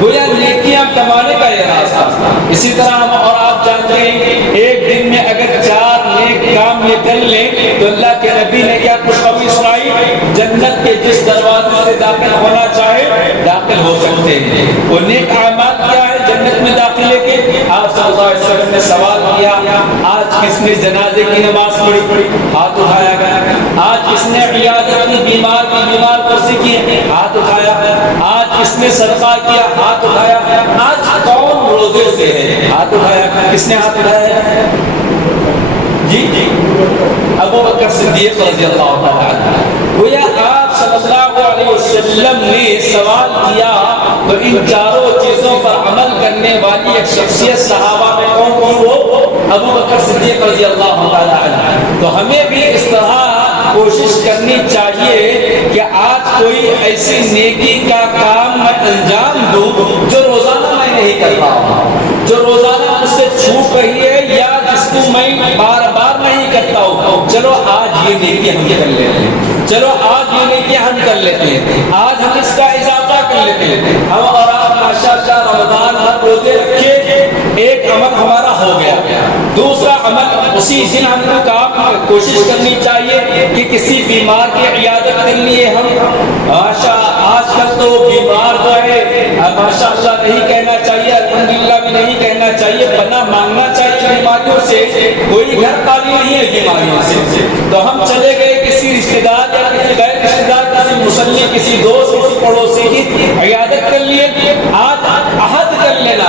گویا نیکیاں کمانے کا یہ راستہ. اسی طرح ہم اور آپ جانتے ہیں ایک دن میں اگر 4 نیک کام یہ کر لیں تو اللہ کے نبی نے کیا خوشخبری سنائی؟ جنت کے جس دروازے سے داخل ہونا چاہے داخل ہو سکتے ہیں. وہ نیک اعمال کیا ہے جنت میں داخلے کے؟ آپ صلی اللہ علیہ وسلم نے سوال کیا آج کس نے جنازے کی نماز پڑھی؟ ہاتھ اٹھایا گیا. آج کس نے عیادت کی بیمار پرسی کی؟ ہاتھ اٹھایا. آج کس نے صدقہ کیا؟ ہاتھ اٹھایا. آج کون روزے سے ہے؟ ہاتھ اٹھایا. کس نے ہاتھ اٹھایا؟ جی ابو بکر صدیق رضی اللہ تعالیٰ عنہ. گویا آپ صلی اللہ علیہ وسلم نے سوال کیا تو ان چاروں چیزوں پر عمل کرنے والی ایک شخصیت صحابہ میں کون تھی؟ وہ ابو بکر صدیق رضی اللہ تعالیٰ عنہ. تو ہمیں بھی اس طرح کوشش کرنی چاہیے کہ آج کوئی ایسی نیکی کا کام میں انجام دوں جو روزانہ میں نہیں کر رہا ہوں، جو روزانہ مجھ سے چھوٹ رہی ہے یا جس کو میں بار بار نہیں کرتا ہوں. چلو آج یہ نیکی ہم کر لیتے ہیں، چلو آج یہ نیکی ہم کر لیتے ہیں، آج ہم اس کا اضافہ کر لیتے ہیں. ہم اور آپ ماشاءاللہ رمضان ہر روزے رکھے، ایک عمل ہمارا ہو گیا. دوسرا عمل اسی دن ہم کو کام کوشش کرنی چاہیے کہ کسی بیمار کی عیادت کر لیے. ہم آج کل تو بیمار جو ہے ماشاءاللہ نہیں کہنا چاہیے، الحمدللہ بھی نہیں کہنا چاہیے، پناہ مانگنا چاہیے بیماریوں سے. کوئی گھر خالی نہیں ہے بیماریوں سے. تو ہم چلے گئے کسی رشتے دار یا کسی غیر رشتے دار، کسی مسلم، کسی دوست، کسی پڑوسی کی عیادت کر لیے. آج عہد کر لینا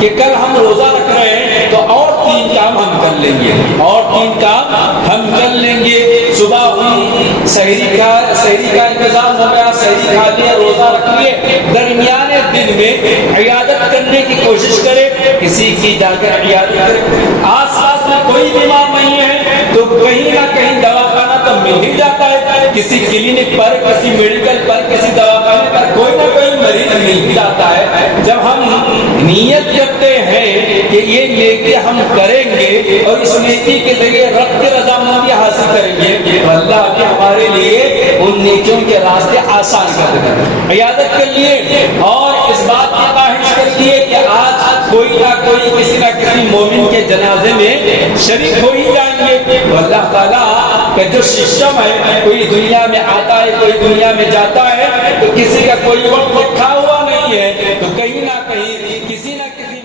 کہ کل ہم روزہ رکھ رہے ہیں تو اور 3 کام ہم کر لیں گے، اور 3 کام ہم کر لیں گے. صبح ہوئی، سحری کا انتظام ہو گیا، سحری کھا لیا، روزہ رکھ لیے. درمیانے دن میں عیادت کرنے کی کوشش کرے، کسی کی جا کر عیادت کرے. آس پاس میں کوئی بیمار نہیں ہے تو کہیں نہ کہیں دواخانہ تو مل ہی جاتا ہے. کسی کلینک پر، کسی میڈیکل پر، کسی دواخانے پر کوئی نہ کوئی مریض مل ہی جاتا ہے. جب ہم نیت کرتے ہیں کہ یہ نیکی ہم کریں گے اور اس نیکی کے ذریعے رب کی رضامندی حاصل کریں گے تو اللہ بھی ہمارے لیے ان نیکیوں کے راستے آسان کر دے گا. عیادت کر لیے اور اس بات کی خواہش کر لیے کہ آج کوئی نہ کوئی کسی نہ کسی مومن کے جنازے میں شریک ہو ہی جائیں گے. تو اللہ تعالیٰ کا جو سسٹم ہے، کوئی دنیا میں آتا ہے، کوئی دنیا میں جاتا ہے، تو کسی کا کوئی وقت لکھا ہوا نہیں ہے. تو کہیں نہ کہیں کسی نہ کسی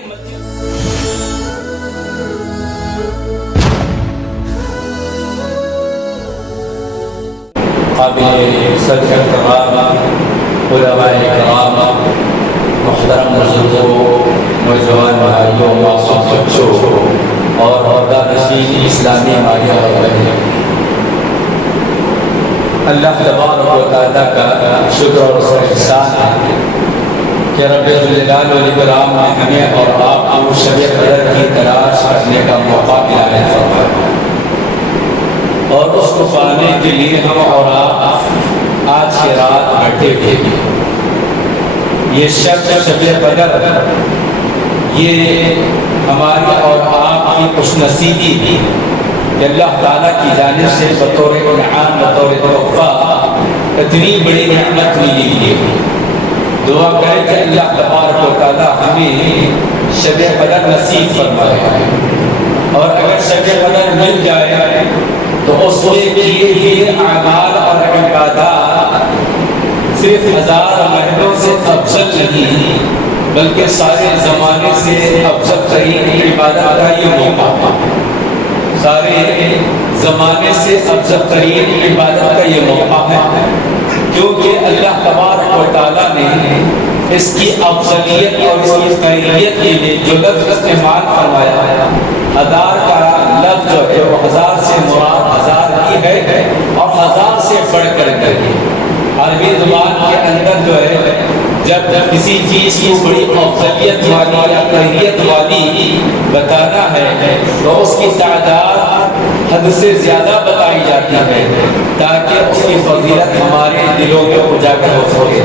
قابل صدر احترام علماء کرام، محترم بزرگوں، نوجوان بھائیوں، معصوم بچوں اور عہدہ نشین اسلامی ہمارے ہیں، اللہ تبارک و تعالیٰ کا شکر اور اس کا احسان ہے کہ رب الجلال والاکرام نے ہمیں اور آپ کو شب قدر کی تلاش کرنے کا موقع ملا ہے اور اس کو پانے کے لیے ہم اور آپ آج کی رات بیٹھے ہوئے ہیں. یہ شب قدر یہ ہماری اور آپ کی خوش نصیبی تھی کہ اللہ تعالیٰ کی جانب سے بطور انعام، بطور تحفہ اتنی بڑی نعمت ملی ہے. دعا کریں کہ اللہ تبارک و تعالیٰ ہمیں شب قدر نصیب فرمائے، اور اگر شب قدر مل جائے تو اس میں کیے ہوئے اعمال اور عبادات صرف 1000 مہینوں سے افضل نہیں بلکہ سارے زمانے سے افضل ترین عبادت کا یہ موقع، سارے زمانے سے افضل ترین عبادت کا یہ موقع ہے. کیونکہ اللہ تبارک و تعالیٰ نے اس کی افضلیت اور اس کی خیریت کے لیے جو لفظ استعمال فرمایا، 1000 کا لفظ جو ہے وہ 1000 سے مراد 1000 کی ہے اور 1000 سے بڑھ کر ہے. عربی زبان کے اندر جو ہے جب کسی چیز کو بڑی افضلیت والی یا خیریت والی بتانا ہے تو اس کی تعداد حد سے زیادہ بتائی جاتی ہے تاکہ اس کی فضیلت ہمارے دلوں میں اجاگر ہو سکے.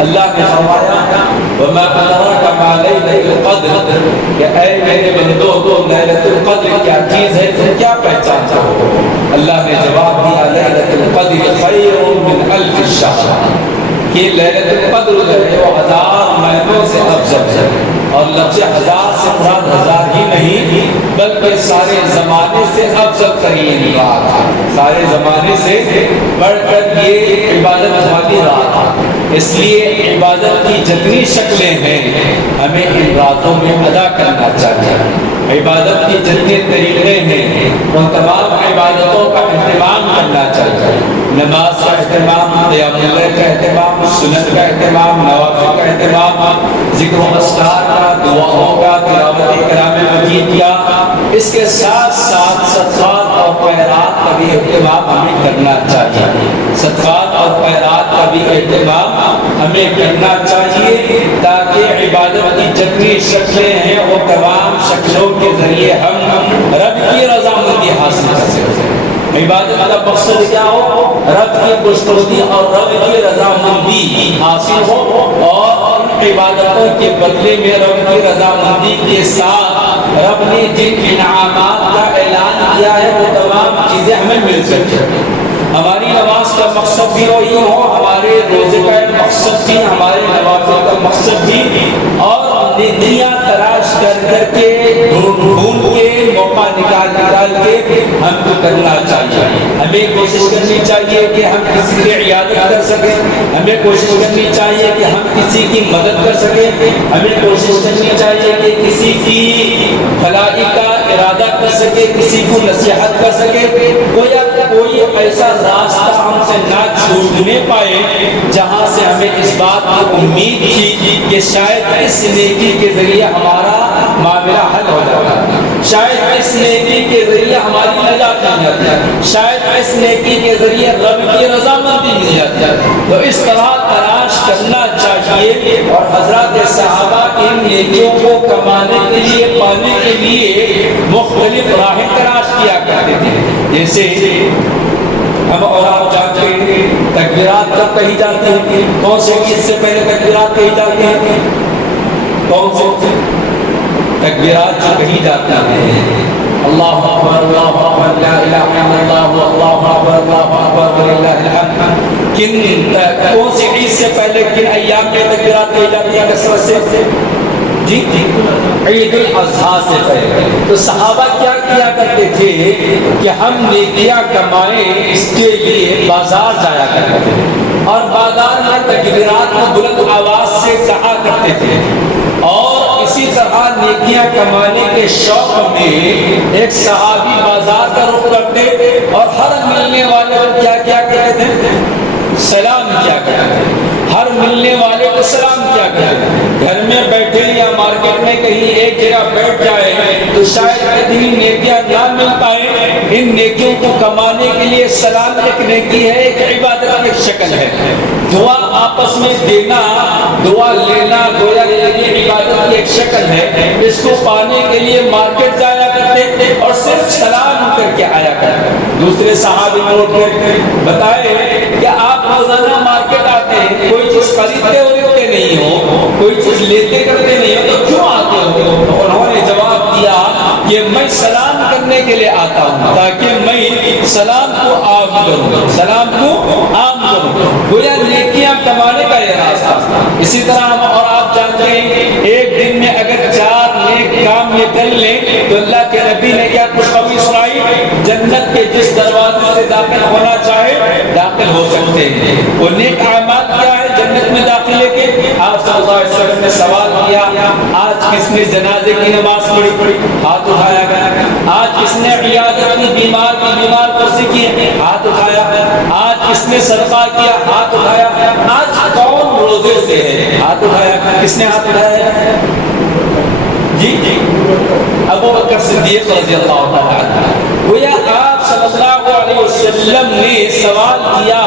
اللہ نے فرمایا وَمَا أَدْرَاكَ مَا لَيْلَةُ الْقَدْرِ، کہ اے میرے بندو تو لیلۃ القدر کیا چیز ہے، تم کیا پہچانتے ہو؟ اللہ نے جواب دیا لیلۃ القدر خیر من 1000 شہر، کہ لیلۃ القدر جو ہے وہ 1000 مہینوں سے افضل ہے، اور لفظ 1000 سے مراد 1000 ہی نہیں بلکہ سارے زمانے سے افضل ترین رات ہے، سارے زمانے سے بڑھ کر یہ عبادت والی رات ہے۔ اس لیے عبادت کی جتنی شکلیں ہیں ہمیں ان راتوں میں ادا کرنا چاہیے، عبادت کی جتنے طریقے ہیں ان تمام عبادتوں کا اہتمام کرنا چاہیے، نماز کا اہتمام، قیام اللیل کا اہتمام، سنت کا اہتمام، نوافل کا اہتمام، ذکر و اذکار کا، دعاؤں کا، تلاوت کلام مجید کا، اس کے ساتھ ساتھ صدقات اور خیرات کا بھی اہتمام ہمیں کرنا چاہیے، صدقات اور خیرات کا بھی اہتمام ہمیں کرنا چاہیے تاکہ عبادت کی جتنی شکلیں ہیں وہ تمام شکلوں کے ذریعے ہم رب کی رضامندی حاصل کر سکیں۔ عبادت کا مقصد کیا ہو؟ رب کی خوشنودی اور رب کی رضامندی حاصل ہو، اور ان عبادتوں کے بدلے میں رب کی رضامندی کے ساتھ رب نے جن انعامات کا اعلان کیا ہے وہ تمام چیزیں ہمیں مل سکیں۔ ہماری نماز کا مقصد بھی وہی ہو، ہمارے روزے کا مقصد بھی، ہمارے نوافل کا مقصد بھی، اور نیکیاں تلاش کر کر کے ڈھونڈ کے موقع نکال کے ہم کو کرنا چاہیے۔ ہمیں کوشش کرنی چاہیے کہ ہم کسی کی عیادت کر سکیں، ہمیں کوشش کرنی چاہیے کہ ہم کسی کی مدد کر سکیں، ہمیں کوشش کرنی چاہیے کہ کسی کی بھلائی کا ارادہ کر سکے، کسی کو نصیحت کر سکے، کوئی ایسا راستہ ہم سے نہ چھوٹنے پائے جہاں سے ہمیں اس بات کی امید تھی کہ شاید اس نیکی کے ذریعے ہمارا معاملہ حل ہو جائے گا، شاید اس نیکی کے ذریعے ہماری نجات مل جاتی ہے، شاید اس نیکی کے ذریعے رب کی رضامندی مل جاتی ہے۔ تو اس طرح تلاش کرنا چاہیے، اور حضرات صحابہ ان نیکیوں کو کمانے کے لیے، پانے کے لیے مختلف راہیں تلاش کیا کرتے تھے۔ جیسے ہم اور آپ جانتے ہیں تکبیرات کب کہی جاتی ہیں، کون سے چیز سے پہلے تکبیرات کہی جاتی ہیں، کون سے تکبیرات جو کہی جاتی ہیں، اللہ اکبر اللہ اکبر لا الہ الا اللہ اللہ اکبر اللہ اکبر وللہ الحمد، کون سی عید سے پہلے کن ایام میں تکبیرات کہی جاتی ہیں کثرت سے؟ جی عید الاضحیٰ سے پہلے۔ تو صحابہ کیا کرتے تھے کہ ہم نیکیاں کمائیں، اس کے لیے بازار جایا کرتے تھے، اور بازار میں تکبیرات کو بلند آواز سے کہا کرتے تھے، اور اسی طرح نیکیاں کمانے کے شوق میں ایک صحابی بازار کا رخ کرتے اور ہر ملنے والے کو کیا کرتے تھے؟ سلام کیا کرتے تھے، ہر ملنے والے کو سلام کیا کرتے تھے۔ گھر میں بیٹھے یا مارکیٹ میں کہیں ایک جگہ بیٹھ جائے تو شاید اتنی نیکیاں نہ مل پائے، ان نیکیوں کو کمانے کے لیے سلام ایک نیکی ہے، ایک عبادت کی ایک شکل ہے۔ دعا آپس میں دینا، دعا لینا، گویا یہ عبادت کی ایک شکل ہے۔ اس کو پانے کے لیے مارکیٹ جایا کرتے اور صرف سلام کر کے آیا کرتے۔ دوسرے صحابی کو بتائے کہ آپ روزانہ مارکیٹ آتے ہیں، کوئی چیز خریدتے ہوتے نہیں ہو، کوئی چیز لیتے کرتے نہیں ہو، تو کیوں آتے ہو؟ تو انہوں نے جواب دیا کہ میں سلام کرنے کے لیے آتا ہوں تاکہ میں سلام کو عام کروں، سلام کو عام کروں۔ گویا نیکیاں کمانے کا یہ راستہ۔ اسی طرح ہم اور آپ جانتے ہیں ایک دن میں اگر 4 نیک کام یہ کر لیں تو اللہ کے نبی نے کیا خوشخبری سنائی؟ جنت کے جس دروازے سے داخل ہونا چاہے داخل ہو سکتے ہیں۔ وہ نیک اعمال کیا ہے جنت میں داخلے کے؟ آپ صلی اللہ علیہ وسلم نے سوال کیا، آج کس نے جنازے کی نماز پڑھی؟ ہاتھ اٹھایا گیا۔ آج کس نے عیادت کی، بیمار پرسی کی؟ ہاتھ اٹھایا۔ آج کس نے صدقہ کیا؟ ہاتھ اٹھایا۔ آج کون روزے سے ہے؟ ہاتھ اٹھایا۔ کس نے ہاتھ اٹھایا؟ جی ابو بکر صدیق رضی اللہ تعالیٰ عنہ۔ گویا آپ صلی اللہ علیہ وسلم نے سوال کیا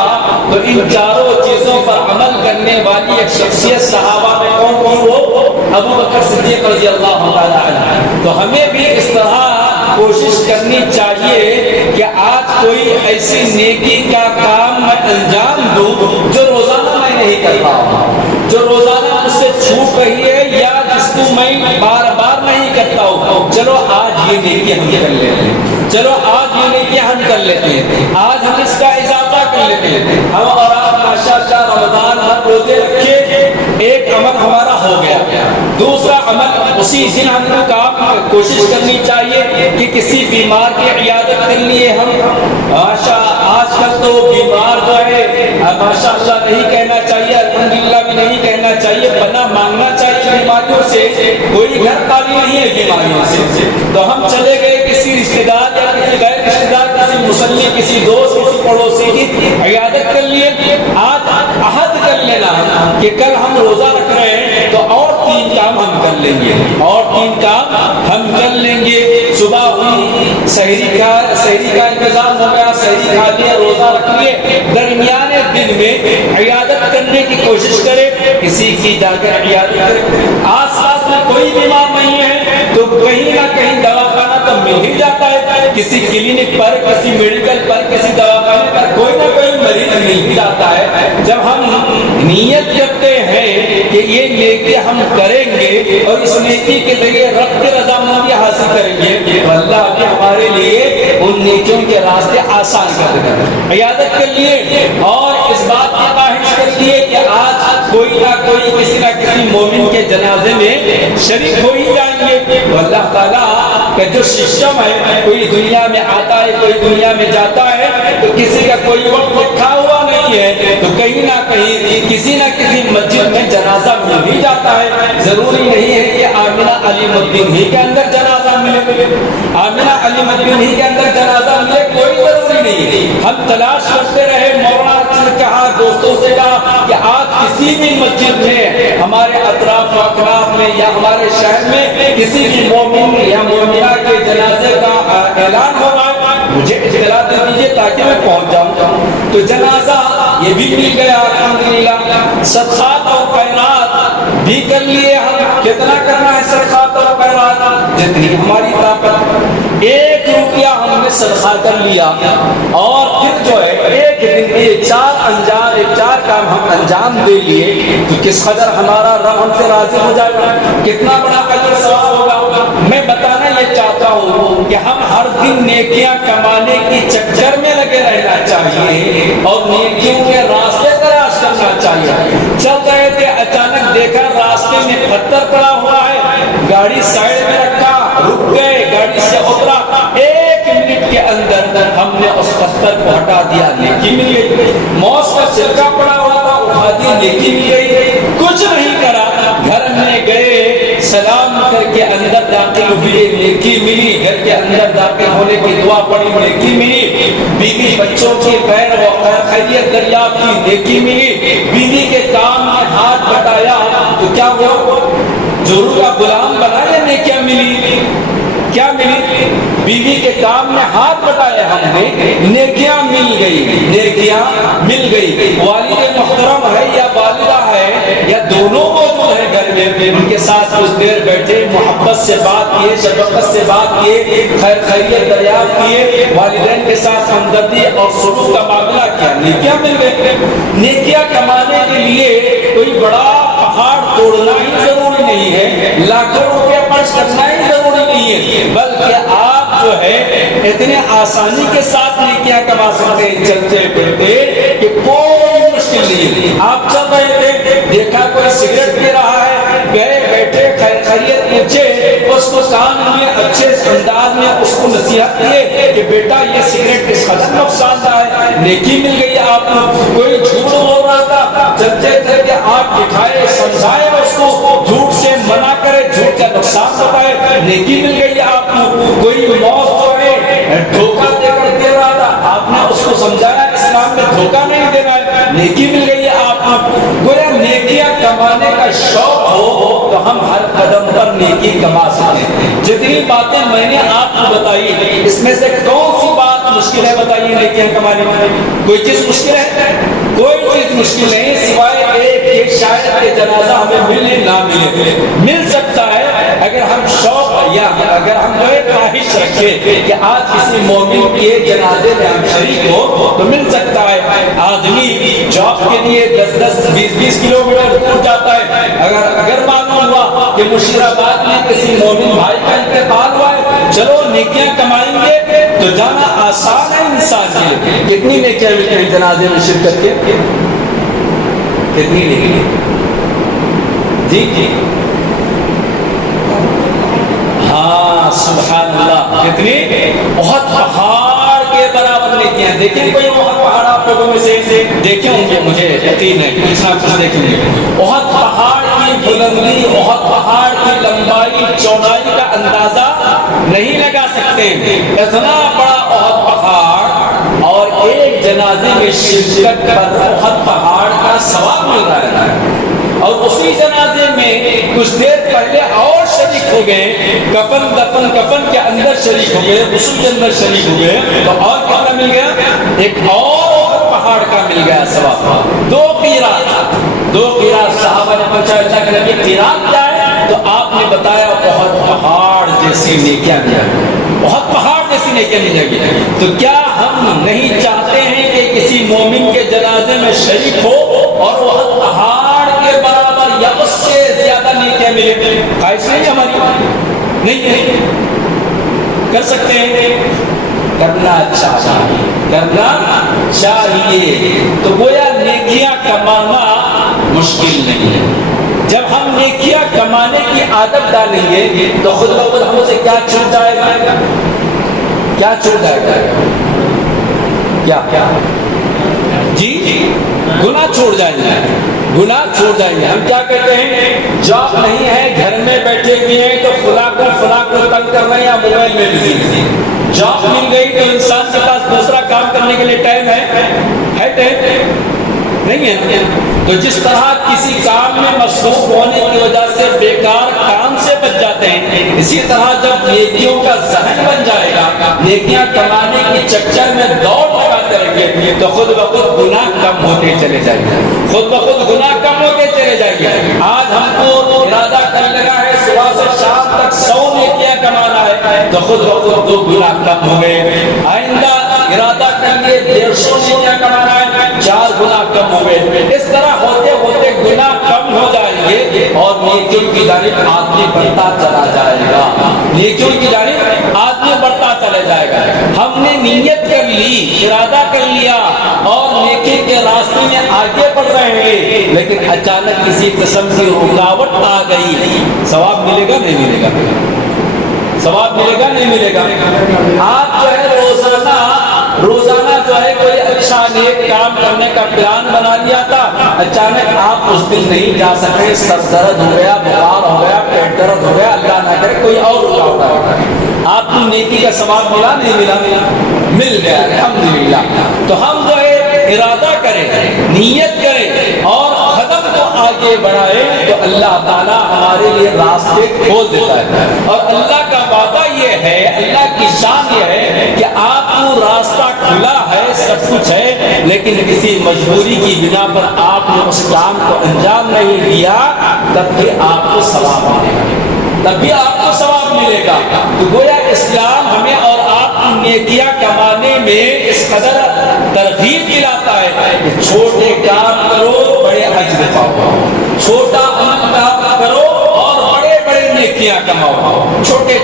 تو ان چاروں چیزوں پر عمل کرنے والی ایک شخصیت صحابہ میں کون تھی؟ وہ ابو بکر صدیق رضی اللہ تعالیٰ عنہ۔ تو ہمیں بھی اس طرح کوشش کرنی چاہیے کہ آج کوئی ایسی نیکی کا کام میں انجام دوں جو روزانہ میں نہیں کرتا ہوں، جو روزانہ مجھ سے چھوٹ رہی ہے یا جس کو میں بار بار نہیں کرتا ہوں۔ چلو آج یہ نیکی ہم کر لیتے ہیں، چلو آج یہ نیکی ہم کر لیتے ہیں، آج ہم اس کا اضافہ کر لیتے ہیں۔ ہم اور آپ ماشاءاللہ رمضان ہر روز ایک عمل ہمارا ہو گیا. دوسرا عمل اسی دن ہم کو کام کوشش کرنی چاہیے کہ کسی بیمار کی عیادت کر لیے ہم. آج کل تو بیمار جو ہے ماشاء اللہ نہیں کہنا چاہیے, الحمدللہ بھی نہیں کہنا چاہیے, پناہ مانگنا چاہیے بیماریوں سے. کوئی گھر خالی نہیں ہے بیماریوں سے. تو ہم چلے گئے کسی رشتے دار یا کسی غیر رشتے دار, کسی مسلم, کسی دوست, کسی پڑوسی کی عیادت کر لیے. آج عہد کر لینا کہ کل ہم روزہ رکھ رہے ہیں تو اور 3 کام ہم کر لیں گے, اور 3 کام ہم کر لیں گے. صبح ہوئی, سحری کا انتظام ہو گیا, سحری کھا لیا, روزہ رکھ لیے. درمیانے دن میں عیادت کرنے کی کوشش کرے, کسی کی جا کر عیادت کرے. آس پاس میں کوئی بیمار نہیں ہے تو کہیں نہ کہیں دواخانہ تو مل ہی جاتا ہے. کسی کلینک پر, کسی میڈیکل پر, کسی دواخانے پر کوئی نہ کوئی مریض مل ہی جاتا ہے. جب ہم نیت کرتے ہیں کہ یہ نیکی ہم کریں گے اور اس نیکی کے ذریعے رب کی رضامندی حاصل کریں گے تو اللہ بھی ہمارے لیے ان نیکیوں کے راستے آسان کر دے گا. عیادت کے لیے اور اس بات کی خواہش کرتی ہے کہ آج کوئی نہ کوئی کسی نہ کسی مومن کے جنازے میں شریک ہو ہی جائیں گے. تو اللہ تعالیٰ کا جو سسٹم ہے, کوئی دنیا میں آتا ہے کوئی دنیا میں جاتا ہے, تو کسی کا کوئی وقت لکھا ہوا نہیں ہے, تو کہیں نہ کہیں کسی نہ کسی مسجد میں جنازہ مل ہی جاتا ہے. ضروری نہیں ہے کہ آمنہ علیم الدین ہی کے اندر جنازہ ملے, آمنہ علیم الدین ہی کے اندر جنازہ ملے, کوئی ضروری نہیں ہے. ہم تلاش کرتے رہے, مولانا نے کہا, دوستوں سے کہا کہ آج کسی بھی مسجد میں ہمارے اطراف و اکناف میں یا ہمارے شہر میں کسی بھی مومن یا مومنہ کے جنازے کا اعلان ہو رہا ہے, مجھے اطلاع دے دیجیے تاکہ میں پہنچ جاؤں. تو جنازہ یہ بھی مل گیا الحمدللہ. صدقات اور خیرات بھی کر لیے. ہم کتنا کرنا ہے صدقات اور خیرات؟ جتنی ہماری طاقت. 1 روپیہ ہم نے صدقہ کر لیا اور پھر جو ہے ایک دن کے 4 کام ہم انجام دے لیے تو کس قدر ہمارا رب ہم سے راضی ہو جائے گا, کتنا بڑا اجر ثواب ہوگا. میں بتانا یہ چاہتا ہوں کہ ہم ہر دن نیکیاں کمانے کی چکر میں لگے رہنا چاہیے اور نیکیوں کے راستے تلاش کرنا چاہیے. چل رہے تھے, اچانک دیکھا راستے میں پتھر پڑا ہوا ہے, گاڑی سائڈ میں رکھا, رک گئے, گاڑی سے اترا, 1 منٹ کے اندر ہم نے اس پتھر کو ہٹا دیا, نیکی مل گئی. موس کا چھلکا پڑا ہوا تھا, اٹھا دیا, نیکی مل گئی. کچھ نہیں کرا, گھر میں گئے, سلام کر کے اندر داخل ہوئے, نیکی ملی. گھر کے اندر داخل ہونے کی دعا پڑی, نیکی ملی. بیوی بچوں کی خیر و خیریت دریافت کی, نیکی ملی. بیوی کے کام میں ہاتھ بٹایا تو کیا ہوا, ضرور کا غلام بنایا, نیکیاں ملی. کیا ملی؟ بیوی کے کام میں ہاتھ بٹایا ہم نے, نیکیاں مل گئی, نیکیاں مل گئی. والد محترم ہے یا والدہ ہے یا دونوں موجود ہے گھر میں, ان کے ساتھ کچھ دیر بیٹھے, محبت سے بات کیے, شفقت سے بات کیے, خیر خیریت دریافت کیے, والدین کے ساتھ ہمدردی اور سلوک کا معاملہ کیا, نیکیاں مل گئی. نیکیاں کمانے کے لیے کوئی بڑا پہاڑ توڑنا ہی ضروری نہیں ہے, لاکھوں روپے خرچ کرنا ہی ضروری نہیں ہے, بلکہ آپ جو ہے اتنے آسانی کے ساتھ نیکیاں کما سکتے ہیں چلتے پھرتے کہ کوئی مشکل نہیں ہے. آپ چل رہے تھے, دیکھا کوئی سگریٹ پی رہا ہے, گئے بیٹھے, خیریت پوچھے, اس کو کان میں اچھے انداز میں اس کو نصیحت دیے کہ بیٹا یہ سگریٹ کس قدر نقصان دہ ہے, نیکی مل گئی. آپ کو کوئی جھوٹ بول رہا تھا, چلتے تھے کہ آپ دکھائے, سمجھائے, اس کو جھوٹ سے منع کرے, جھوٹ کا نقصان بتائے, نیکی مل گئی. آپ کو کوئی موت جو ہے دھوکہ دے کر دے رہا تھا, آپ نے اس کو سمجھایا اسلام میں دھوکہ نہیں دینا ہے, نیکی مل گئی. آپ کو گویا نیکیاں کمانے کا شوق ہو تو ہم ہر قدم پر نیکی کما سکتے ہیں. جتنی باتیں میں نے آپ کو بتائی, اس میں سے کون سی بات مشکل ہے بتائیے نیکیاں کمانے میں؟ کوئی چیز مشکل ہے؟ کوئی چیز مشکل نہیں سوائے ایک کہ شاید کہ جنازہ ہمیں ملے نہ ملے. مل سکتا ہے اگر ہم شوق یا اگر ہم جو خواہش رکھیں کہ آج کسی مومن کے جنازے میں ہم شریک ہو تو مل سکتا ہے. آدمی جاب کے لیے 10-20 کلومیٹر دور جاتا ہے, اگر معلوم ہوا کہ مشیرآباد میں کسی مومن بھائی کا انتقال ہوا ہے, چلو نیکیاں کمائیں گے تو جانا آسان ہے انسان کے لیے. کتنی نیکیاں ملتی ہیں جنازے میں شرکت کے, کتنی نیکی. جی ہاں سبحان اللہ، کتنی بہت پہاڑ کے برابر نیکیاں. دیکھیں کوئی بہت پہاڑ آپ لوگوں میں سے دیکھے ہوں گے، مجھے یقین ہے کچھ دیکھیں گے. بہت پہاڑ کی بلندی، بہت پہاڑ کی لمبائی چوڑائی کا اندازہ نہیں لگا سکتے. اتنا بڑا بہت پہاڑ اور ایک جنازے میں شرکت پر بہت پہاڑ کا ثواب مل رہا ہے. اور اسی جنازے میں کچھ دیر پہلے اور شریک ہو گئے، کفن کے اندر شریک ہو گئے، غسل کے اندر شریک ہو گئے، تو اور کتنا مل گیا؟ ایک اور پہاڑ کا مل گیا ثواب. دو قیراط صحابہ نے پوچھا اللہ کے نبی قیراط کیا ہے؟ تو آپ نے بتایا بہت پہاڑ جیسی نیکیاں ملیں، بہت پہاڑ جیسی نیکیاں ملیں گی. تو کیا ہم نہیں چاہتے ہیں کہ کسی مومن کے جنازے میں شریک ہو اور بہت پہاڑ کے برابر یا اس سے زیادہ نیکیاں ملے؟ خواہش نہیں ہماری؟ نہیں کر سکتے ہیں، کرنا چاہیے. تو گویا نیکیاں کمانا مشکل نہیں ہے. جب ہم نیکیاں کمانے کی عادت ڈالیں گے تو خود بخود ہم سے کیا چھوٹ جائے گا؟ کیا چھوٹ جائے گا؟ کیا جی گناہ چھوڑ جائیں گے. ہم کیا کہتے ہیں؟ جاب نہیں ہے، گھر میں بیٹھے ہوئے ہیں تو فلاں کو تنگ کر رہے ہیں یا موبائل میں بزی ہیں. جاب مل گئی تو انسان کے پاس دوسرا کام کرنے کے لیے ٹائم ہے نہیں ہے. تو جس طرح کسی کام میں مصروف ہونے کی وجہ سے بیکار کام سے بچ جاتے ہیں، اسی طرح جب نیکیوں کا ذہن بن جائے گا، نیکیاں کمانے کے چکر میں دوڑ لگاتے رہیں گے تو خود بخود گناہ کم ہوتے چلے جائیں گے. آج ہم کو ارادہ کر لگا ہے صبح سے شام تک 100 نیکیاں کمانا ہے تو خود بخود 2 گناہ کم ہو گئے. آئندہ ارادہ کر لیے 150 نیکیاں کمانا ہے، 4 گناہ کم ہو گئے. اس طرح ہوتے ہوتے گناہ کم ہو جائیں گے اور نیکیوں کی جانب آدمی بڑھتا چلا جائے گا. ہم نے نیت کر لی، ارادہ کر لیا اور نیکی کے راستے میں آگے بڑھ رہے ہیں، لیکن اچانک کسی قسم کی رکاوٹ آ گئی، ثواب ملے گا نہیں ملے گا؟ ثواب ملے گا. آپ جو ہے روزانہ جو ہے کوئی اچھا نیک کام کرنے کا پلان بنا لیا تھا، اچانک آپ اس دن نہیں جا سکے، سر درد ہو گیا، بخار ہو گیا، پیٹ درد ہو گیا، اللہ نہ کرے کوئی اور رکاوٹ آ گئی. آپ کو نیکی کا ثواب ملا نہیں مل گیا الحمدللہ. تو ہم جو ہے ارادہ کریں، نیت کریں اور قدم کو آگے بڑھائیں تو اللہ تعالیٰ ہمارے لیے راستے کھول دیتا ہے. اور اللہ کا وعدہ یہ ہے، اللہ کی شان یہ ہے کہ آپ کو راستہ کھلا ہے، سب کچھ ہے، لیکن کسی مجبوری کی بنا پر آپ نے اس کام کو انجام نہیں دیا، تب بھی آپ کو ثواب ملے گا. تو گویا اسلام ہمیں اور آپ کی نیکیاں کمانے میں اس قدر ترغیب دلاتا ہے کہ چھوٹے کام کرو بڑے اجر پاؤ، چھوٹا کام کرو اور بڑے بڑے نیکیاں کماؤ. چھوٹے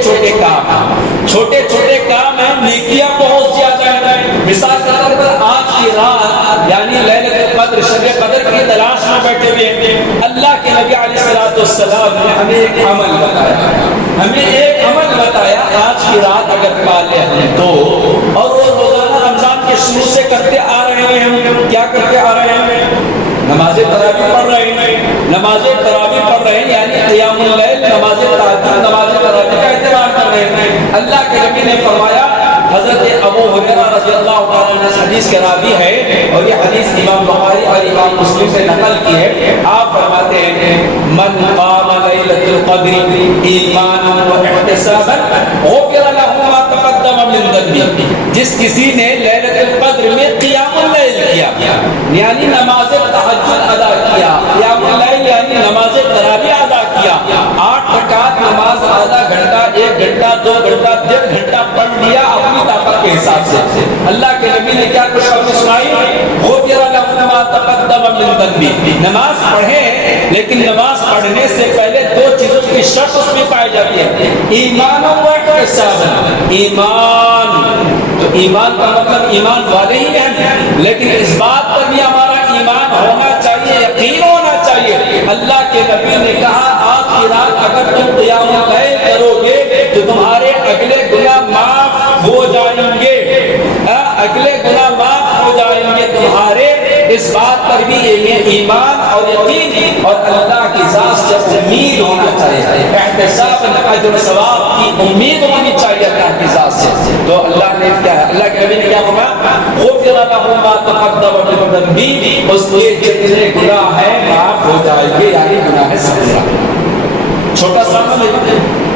کام ہیں، نیکیاں بہت زیادہ ہیں. مثال کے طور پر آج کی رات یعنی لیلۃ القدر، شب قدر کی تلاش میں بیٹھے ہوئے ہیں. اللہ کے نبی علیہ السلام نے ہمیں ایک عمل بتایا، آج کی رات اگر پا لے ہم تو، اور وہ روزانہ رمضان کے شروع سے کرتے آ رہے ہیں. ہم کیا کرتے آ رہے ہیں؟ نماز تراویح پڑھ رہے ہیں یعنی قیام اللیل، نماز تراویح کا اہتمام کر رہے ہیں. اللہ کے نبی نے فرمایا، حضرت ابو ہریرہ رضی اللہ تعالیٰ عنہ حدیث کے راوی ہے اور یہ حدیث امام بخاری اور امام مسلم سے نقل کی ہے. آپ فرماتے ہیں من قام لیلۃ القدر ایمانا واحتسابا غفر له ما تقدم من ذنبه. جس کسی نے لیلۃ القدر میں قیام اللیل کیا یعنی نماز تہجد ادا کیا، قیام اللیل یعنی نماز تراویح ادا کیا، 8 رکعت نماز آدھا گھنٹہ، 1 گھنٹہ، 2 گھنٹہ، 1.5 گھنٹہ پڑھ لیا اپنی طاقت کے حساب سے. اللہ کے نبی نے کیا خوشخبری سنائی؟ غفر له ما تقدم من ذنبه. نماز پڑھیں لیکن نماز پڑھنے سے پہلے 2 چیزوں کی شرط اس میں پائی جاتی ہے، ایمان و احتساب. تو ایمان کا مطلب ایمان والے ہی ہیں، لیکن اس بات پر بھی ہمارا ایمان ہونا چاہیے، یقین ہونا چاہیے. اللہ کے نبی نبی نے کہا آج کی رات اگر تم قیام اللیل کرو گے تو تمہارے اگلے گناہ معاف ہو جائیں گے، اگلے گناہ معاف ہو جائیں گے تمہارے۔ اس بات پر بھی ایمان اور یقین اور اللہ کی ذات سے امید ہونا چاہیے، احتساب اجر و ثواب کی امید ہونی چاہیے اللہ کی ذات سے۔ تو اللہ نے کیا ہے، اللہ کے نبی نے کیا فرمایا، غفر له ما تقدم من ذنبه، اس کے جتنے گناہ ہیں معاف ہو جائیں گے، یعنی گناہ صغیرہ۔ چھوٹا سا عمل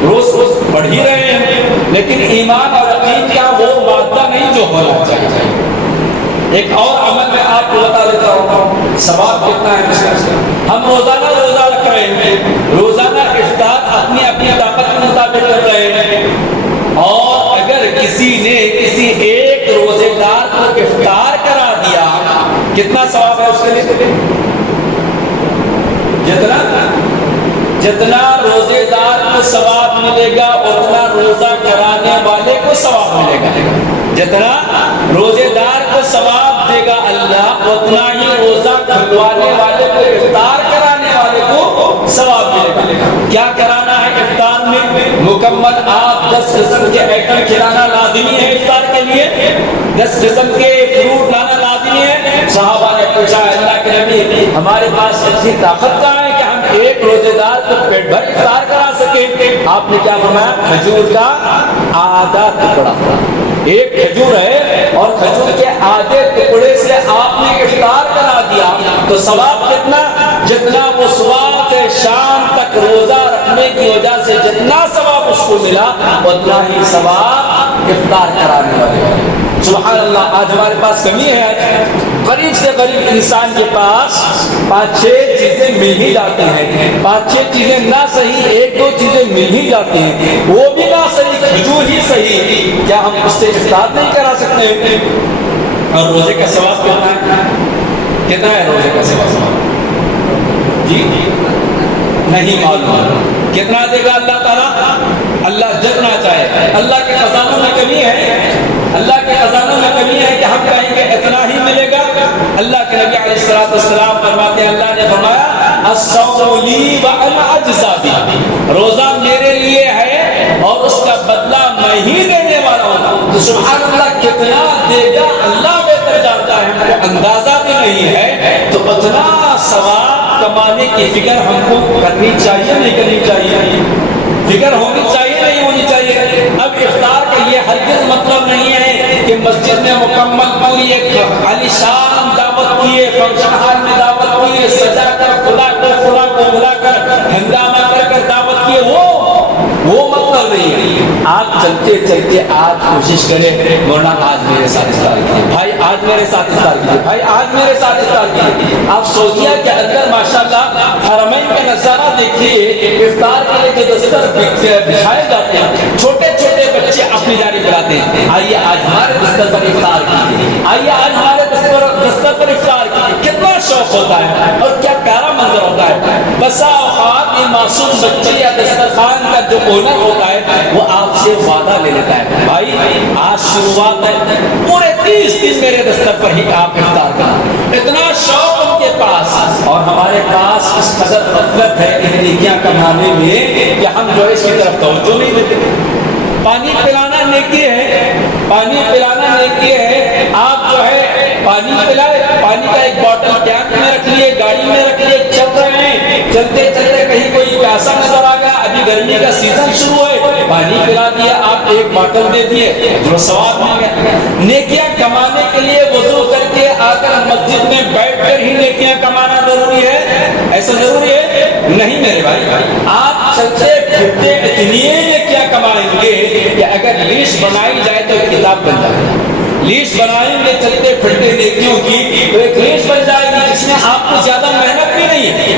روز روز پڑھ ہی رہے ہیں، لیکن ایمان اور یقین کا وہ مادہ نہیں جو ہونا چاہیے۔ ایک اور عمل میں آپ کو بتا دیتا ہوں، ثواب کتنا ہے اس کا۔ ہم روزانہ روزہ رکھ رہے ہیں، روزانہ افطار اپنی اپنی طاقت کے مطابق کر رہے ہیں، اور اگر کسی نے کسی ایک روزے دار کو افطار کرا دیا، کتنا ثواب ہے اس کے لیے؟ جتنا روزے دار کو ثواب ملے گا اتنا روزہ کرانے والے کو ثواب ملے گا۔ جتنا روزے دار کو ثواب دے گا اللہ، اتنا ہی روزہ کھلوانے والے کو، افطار کرانے والے کو ثواب ملے گا۔ کیا کرانا ہے افطار میں؟ مکمل آپ 10 قسم کے آئٹم کھلانا لازمی ہے افطار کے لیے، 10 قسم کے فروٹ لانا لازمی ہے۔ صحابہ نے پوچھا اللہ کے نبی ہمارے پاس اتنی طاقت کہاں ہے کہ ہم ایک روزے دار کو پیٹ بھر افطار کرا سکے؟ آپ نے کیا فرمایا، کھجور کا آدھا ٹکڑا، ایک کھجور ہے اور کھجور کے آدھے ٹکڑے سے آپ نے افطار کرا دیا تو ثواب کتنا؟ جتنا وہ صبح سے شام تک روزہ رکھنے کی وجہ سے جتنا ثواب اس کو ملا اتنا ہی ثواب افطار کرانے والے۔ سبحان اللہ، آج ہمارے پاس کمی ہے، غریب سے غریب انسان کے پاس 5-6 چیزیں مل ہی جاتے ہیں، 5-6 چیزیں نہ صحیح 1-2 چیزیں مل ہی جاتے ہیں، وہ بھی نہ صحیح کھجور ہی صحیح، کیا ہم اس سے افطار نہیں کرا سکتے؟ اور روزے کا ثواب کتنا ہے؟ کتنا ہے روزے کا ثواب؟ جی نہیں معلوم، کتنا دے گا اللہ تعالیٰ؟ اللہ جتنا چاہے۔ اللہ کے خزانوں میں کمی ہے، اللہ کے خزانوں میں کمی ہے کہ ہم کہیں گے اتنا ہی ملے گا۔ اللہ کے نبی علیہ الصلوۃ والسلام فرماتے ہیں، اللہ نے فرمایا الصوم لی وانا اجزا بہ، روزہ میرے لیے ہے اور اس کا بدلہ میں ہی دینے والا ہوں۔ تو سبحان اللہ، کتنا دے گا اللہ بہتر جانتا ہے، ہم کو اندازہ بھی نہیں ہے، تو اتنا ثواب کمانے کی فکر ہم کو کرنی چاہیے نہیں کرنی چاہیے؟ فکر ہونی چاہیے نہیں ہونی چاہیے؟ اب افطار کا یہ ہرگز مطلب نہیں ہے کہ مسجد میں مکمل پوری ایک عالیشان دعوت کیے، فنکشن ہال میں دعوت کیے، سجا کر خدا کو بلا کر ہنگامہ کر دعوت کیے، وہ مطلب نہیں ہے۔ آپ چلتے چلتے آج کوشش کریں، ورنہ آج میرے ساتھ افطار کیجیے بھائی، آج میرے ساتھ افطار کیجیے بھائی، آج میرے ساتھ افطار کیجیے۔ آپ سعودیہ کے اندر ماشاءاللہ حرمین کا نظارہ دیکھیے، افطار کے لیے جو دستر بچھائے جاتے ہیں، چھوٹے چھوٹے بچے اپنی جانب بلاتے ہیں، آئیے آج ہمارے بستر پر افطار کیجیے، آئیے آج ہمارے بستر پر افطار کیجیے۔ کتنا شوق ہوتا ہے اور کیا پیارا منظر ہوتا ہے۔ بسا اوقات یہ معصوم بچے یا دسترخوان کا جو اونر ہوتا ہے وہ آپ سے وعدہ لے لیتا ہے، بھائی آج شروعات ہے، پورے 30 دن میرے دستر پر ہی آپ افطار کریں۔ اتنا شوق ان کے پاس، اور ہمارے پاس اس قدر غفلت ہے ان نیکیاں کمانے میں کہ ہم جو اس کی طرف توجہ نہیں دیتے۔ پانی پلانا نیکی ہے، پانی پلانا نیکی ہے۔ آپ جو ہے پانی پلائے، پانی کا ایک بوتل ٹینک میں رکھ لیے، گاڑی میں رکھ لیے، چل رہے ہیں، چلتے چلتے کہیں کوئی پیاسا نظر آ گیا، ابھی گرمی کا سیزن شروع ہے، پانی پلا دیا، آپ ایک بوتل دے دیے، جو ثواب مل گیا۔ نیکیاں کمانے کے لیے وضو کر کے آ کر مسجد میں بیٹھ کر ہی نیکیاں کمانا ضروری ہے؟ ایسا ضروری ہے نہیں میرے بھائی۔ آپ چلتے پھرتے اتنی نیکیاں کمائیں گے کہ اگر لیسٹ بنائی جائے تو ایک کتاب بن جائے گی۔ لیسٹ بنائیں گے چلتے پھرتے نیکیوں کی تو ایک لیسٹ بن جائے گی جس میں آپ کو زیادہ محنت بھی نہیں ہے۔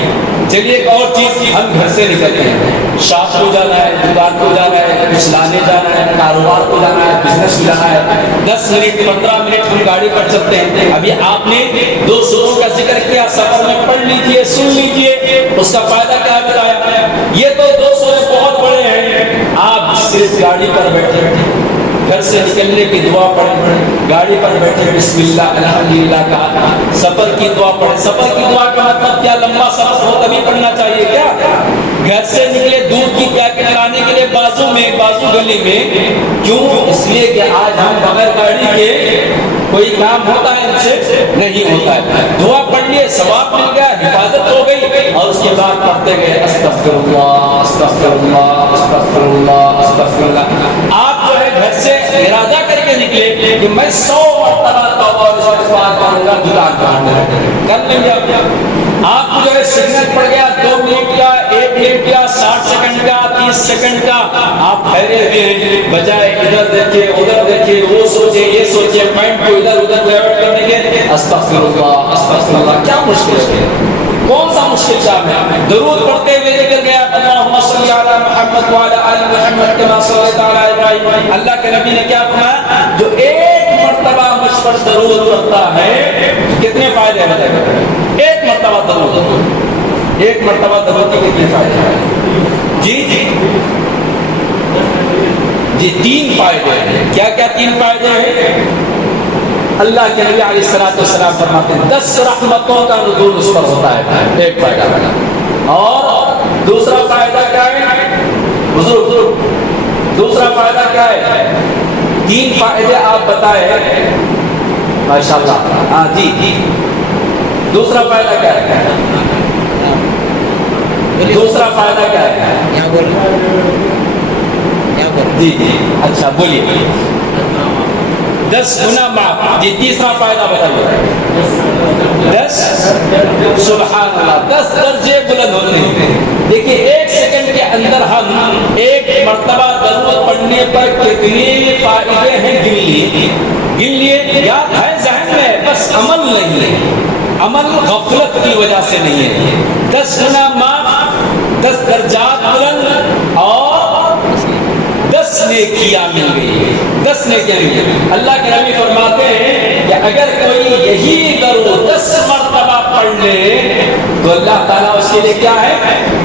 چلیے ایک اور چیز، ہم گھر سے نکلتے ہیں، شاپ کو جانا ہے، دکان کو جانا ہے، کچھ لانے جانا ہے، کاروبار کو جانا ہے، بزنس کو جانا ہے، 10 منٹ 15 منٹ ہم گاڑی پر چلتے ہیں۔ ابھی آپ نے 2 سوروں کا ذکر کیا، سفر میں پڑھ لیجیے، سن لیجیے، اس کا فائدہ کیا بتایا؟ یہ تو 2 سورے بہت بڑے ہیں، آپ صرف گاڑی پر بیٹھے گھر سے نکلنے کی دعا پڑھیں، گاڑی پر بیٹھے بسم اللہ الحمدللہ کا، سفر کی دعا پڑھیں۔ سفر کی دعا کا مطلب کیا؟ لمبا سفر ہو تبھی پڑھنا چاہیے کیا؟ گھر سے نکلے دودھ کی پیکٹ لانے کے لیے بازو گلی میں، کیوں؟ اس لیے کہ آج ہم بغیر گاڑی کے کوئی کام ہوتا ہے ان سے؟ نہیں ہوتا ہے۔ دعا پڑھ لیے، ثواب مل گیا، حفاظت ہو گئی، اور اس کے بعد پڑھتے گئے استغفر اللہ استغفر اللہ استغفر اللہ استغفر اللہ۔ آپ جو ہے گھر سے ارادہ کر کے نکلے کہ میں 100 مرتبہ توبہ اور استغفار کروں گا، دکان کر لیں گے آپ کو جو ہے سگنل پڑ گیا 2 منٹ کا، 1 منٹ کا، 60 سیکنڈ کا، 30 سیکنڈ کا، آپ ٹھہرے ہوئے ہیں، بجائے ادھر دیکھے ادھر دیکھے، وہ سوچے یہ سوچے، مائنڈ کو ادھر ادھر ڈائیورٹ کرنے کے، استغفر اللہ، کیا مشکل ہے؟ کون سا مشکل کام ہے؟ درود پڑھتے ہوئے نکل گیا، اللہم صلی علی محمد وعلی آل محمد کما صلیت علی ابراہیم۔ اللہ کے نبی نے کیا فرمایا؟ جو ایک مرتبہ مجھ پر درود پڑھتا ہے، کتنے فائدے ہیں بتائیے؟ ایک مرتبہ درود، ایک مرتبہ درود کے کتنے فائدے ہیں؟ جی 3 فائدے ہیں۔ کیا کیا 3 فائدے ہیں؟ اللہ کے نبی علیہ الصلوۃ والسلام فرماتے ہیں 10 رحمتوں کا نزول اس پر ہوتا ہے، ایک فائدہ بنا۔ اور دوسرا فائدہ کیا ہے حضور؟ دوسرا فائدہ کیا ہے؟ 3 فائدے آپ بتائے ماشاءاللہ۔ ہاں جی دوسرا فائدہ کیا ہے؟ دوسرا فائدہ کیا ہے؟ جی اچھا بولیے۔ 10 گنا معاف۔ جی تیسرا فائدہ بتائیے۔ 10 سبحان اللہ، 10 درجے بلند ہوتے ہیں۔ دیکھیے 1 سیکنڈ کے اندر ہم 1 مرتبہ درود پڑھنے پر کتنے فائدے ہیں گن لیے، یاد ہے ذہن میں، بس عمل نہیں ہے، عمل غفلت کی وجہ سے نہیں ہے۔ 10 گنا معاف، 10 درجات بلند، اور 10 نیکیاں مل گئی، 10 نیکیاں مل گئی۔ اللہ کے نبی فرماتے ہیں کہ اگر کوئی یہی درود 10 مرتبہ پڑھ لے تو اللہ تعالیٰ اس کے لیے کیا ہے؟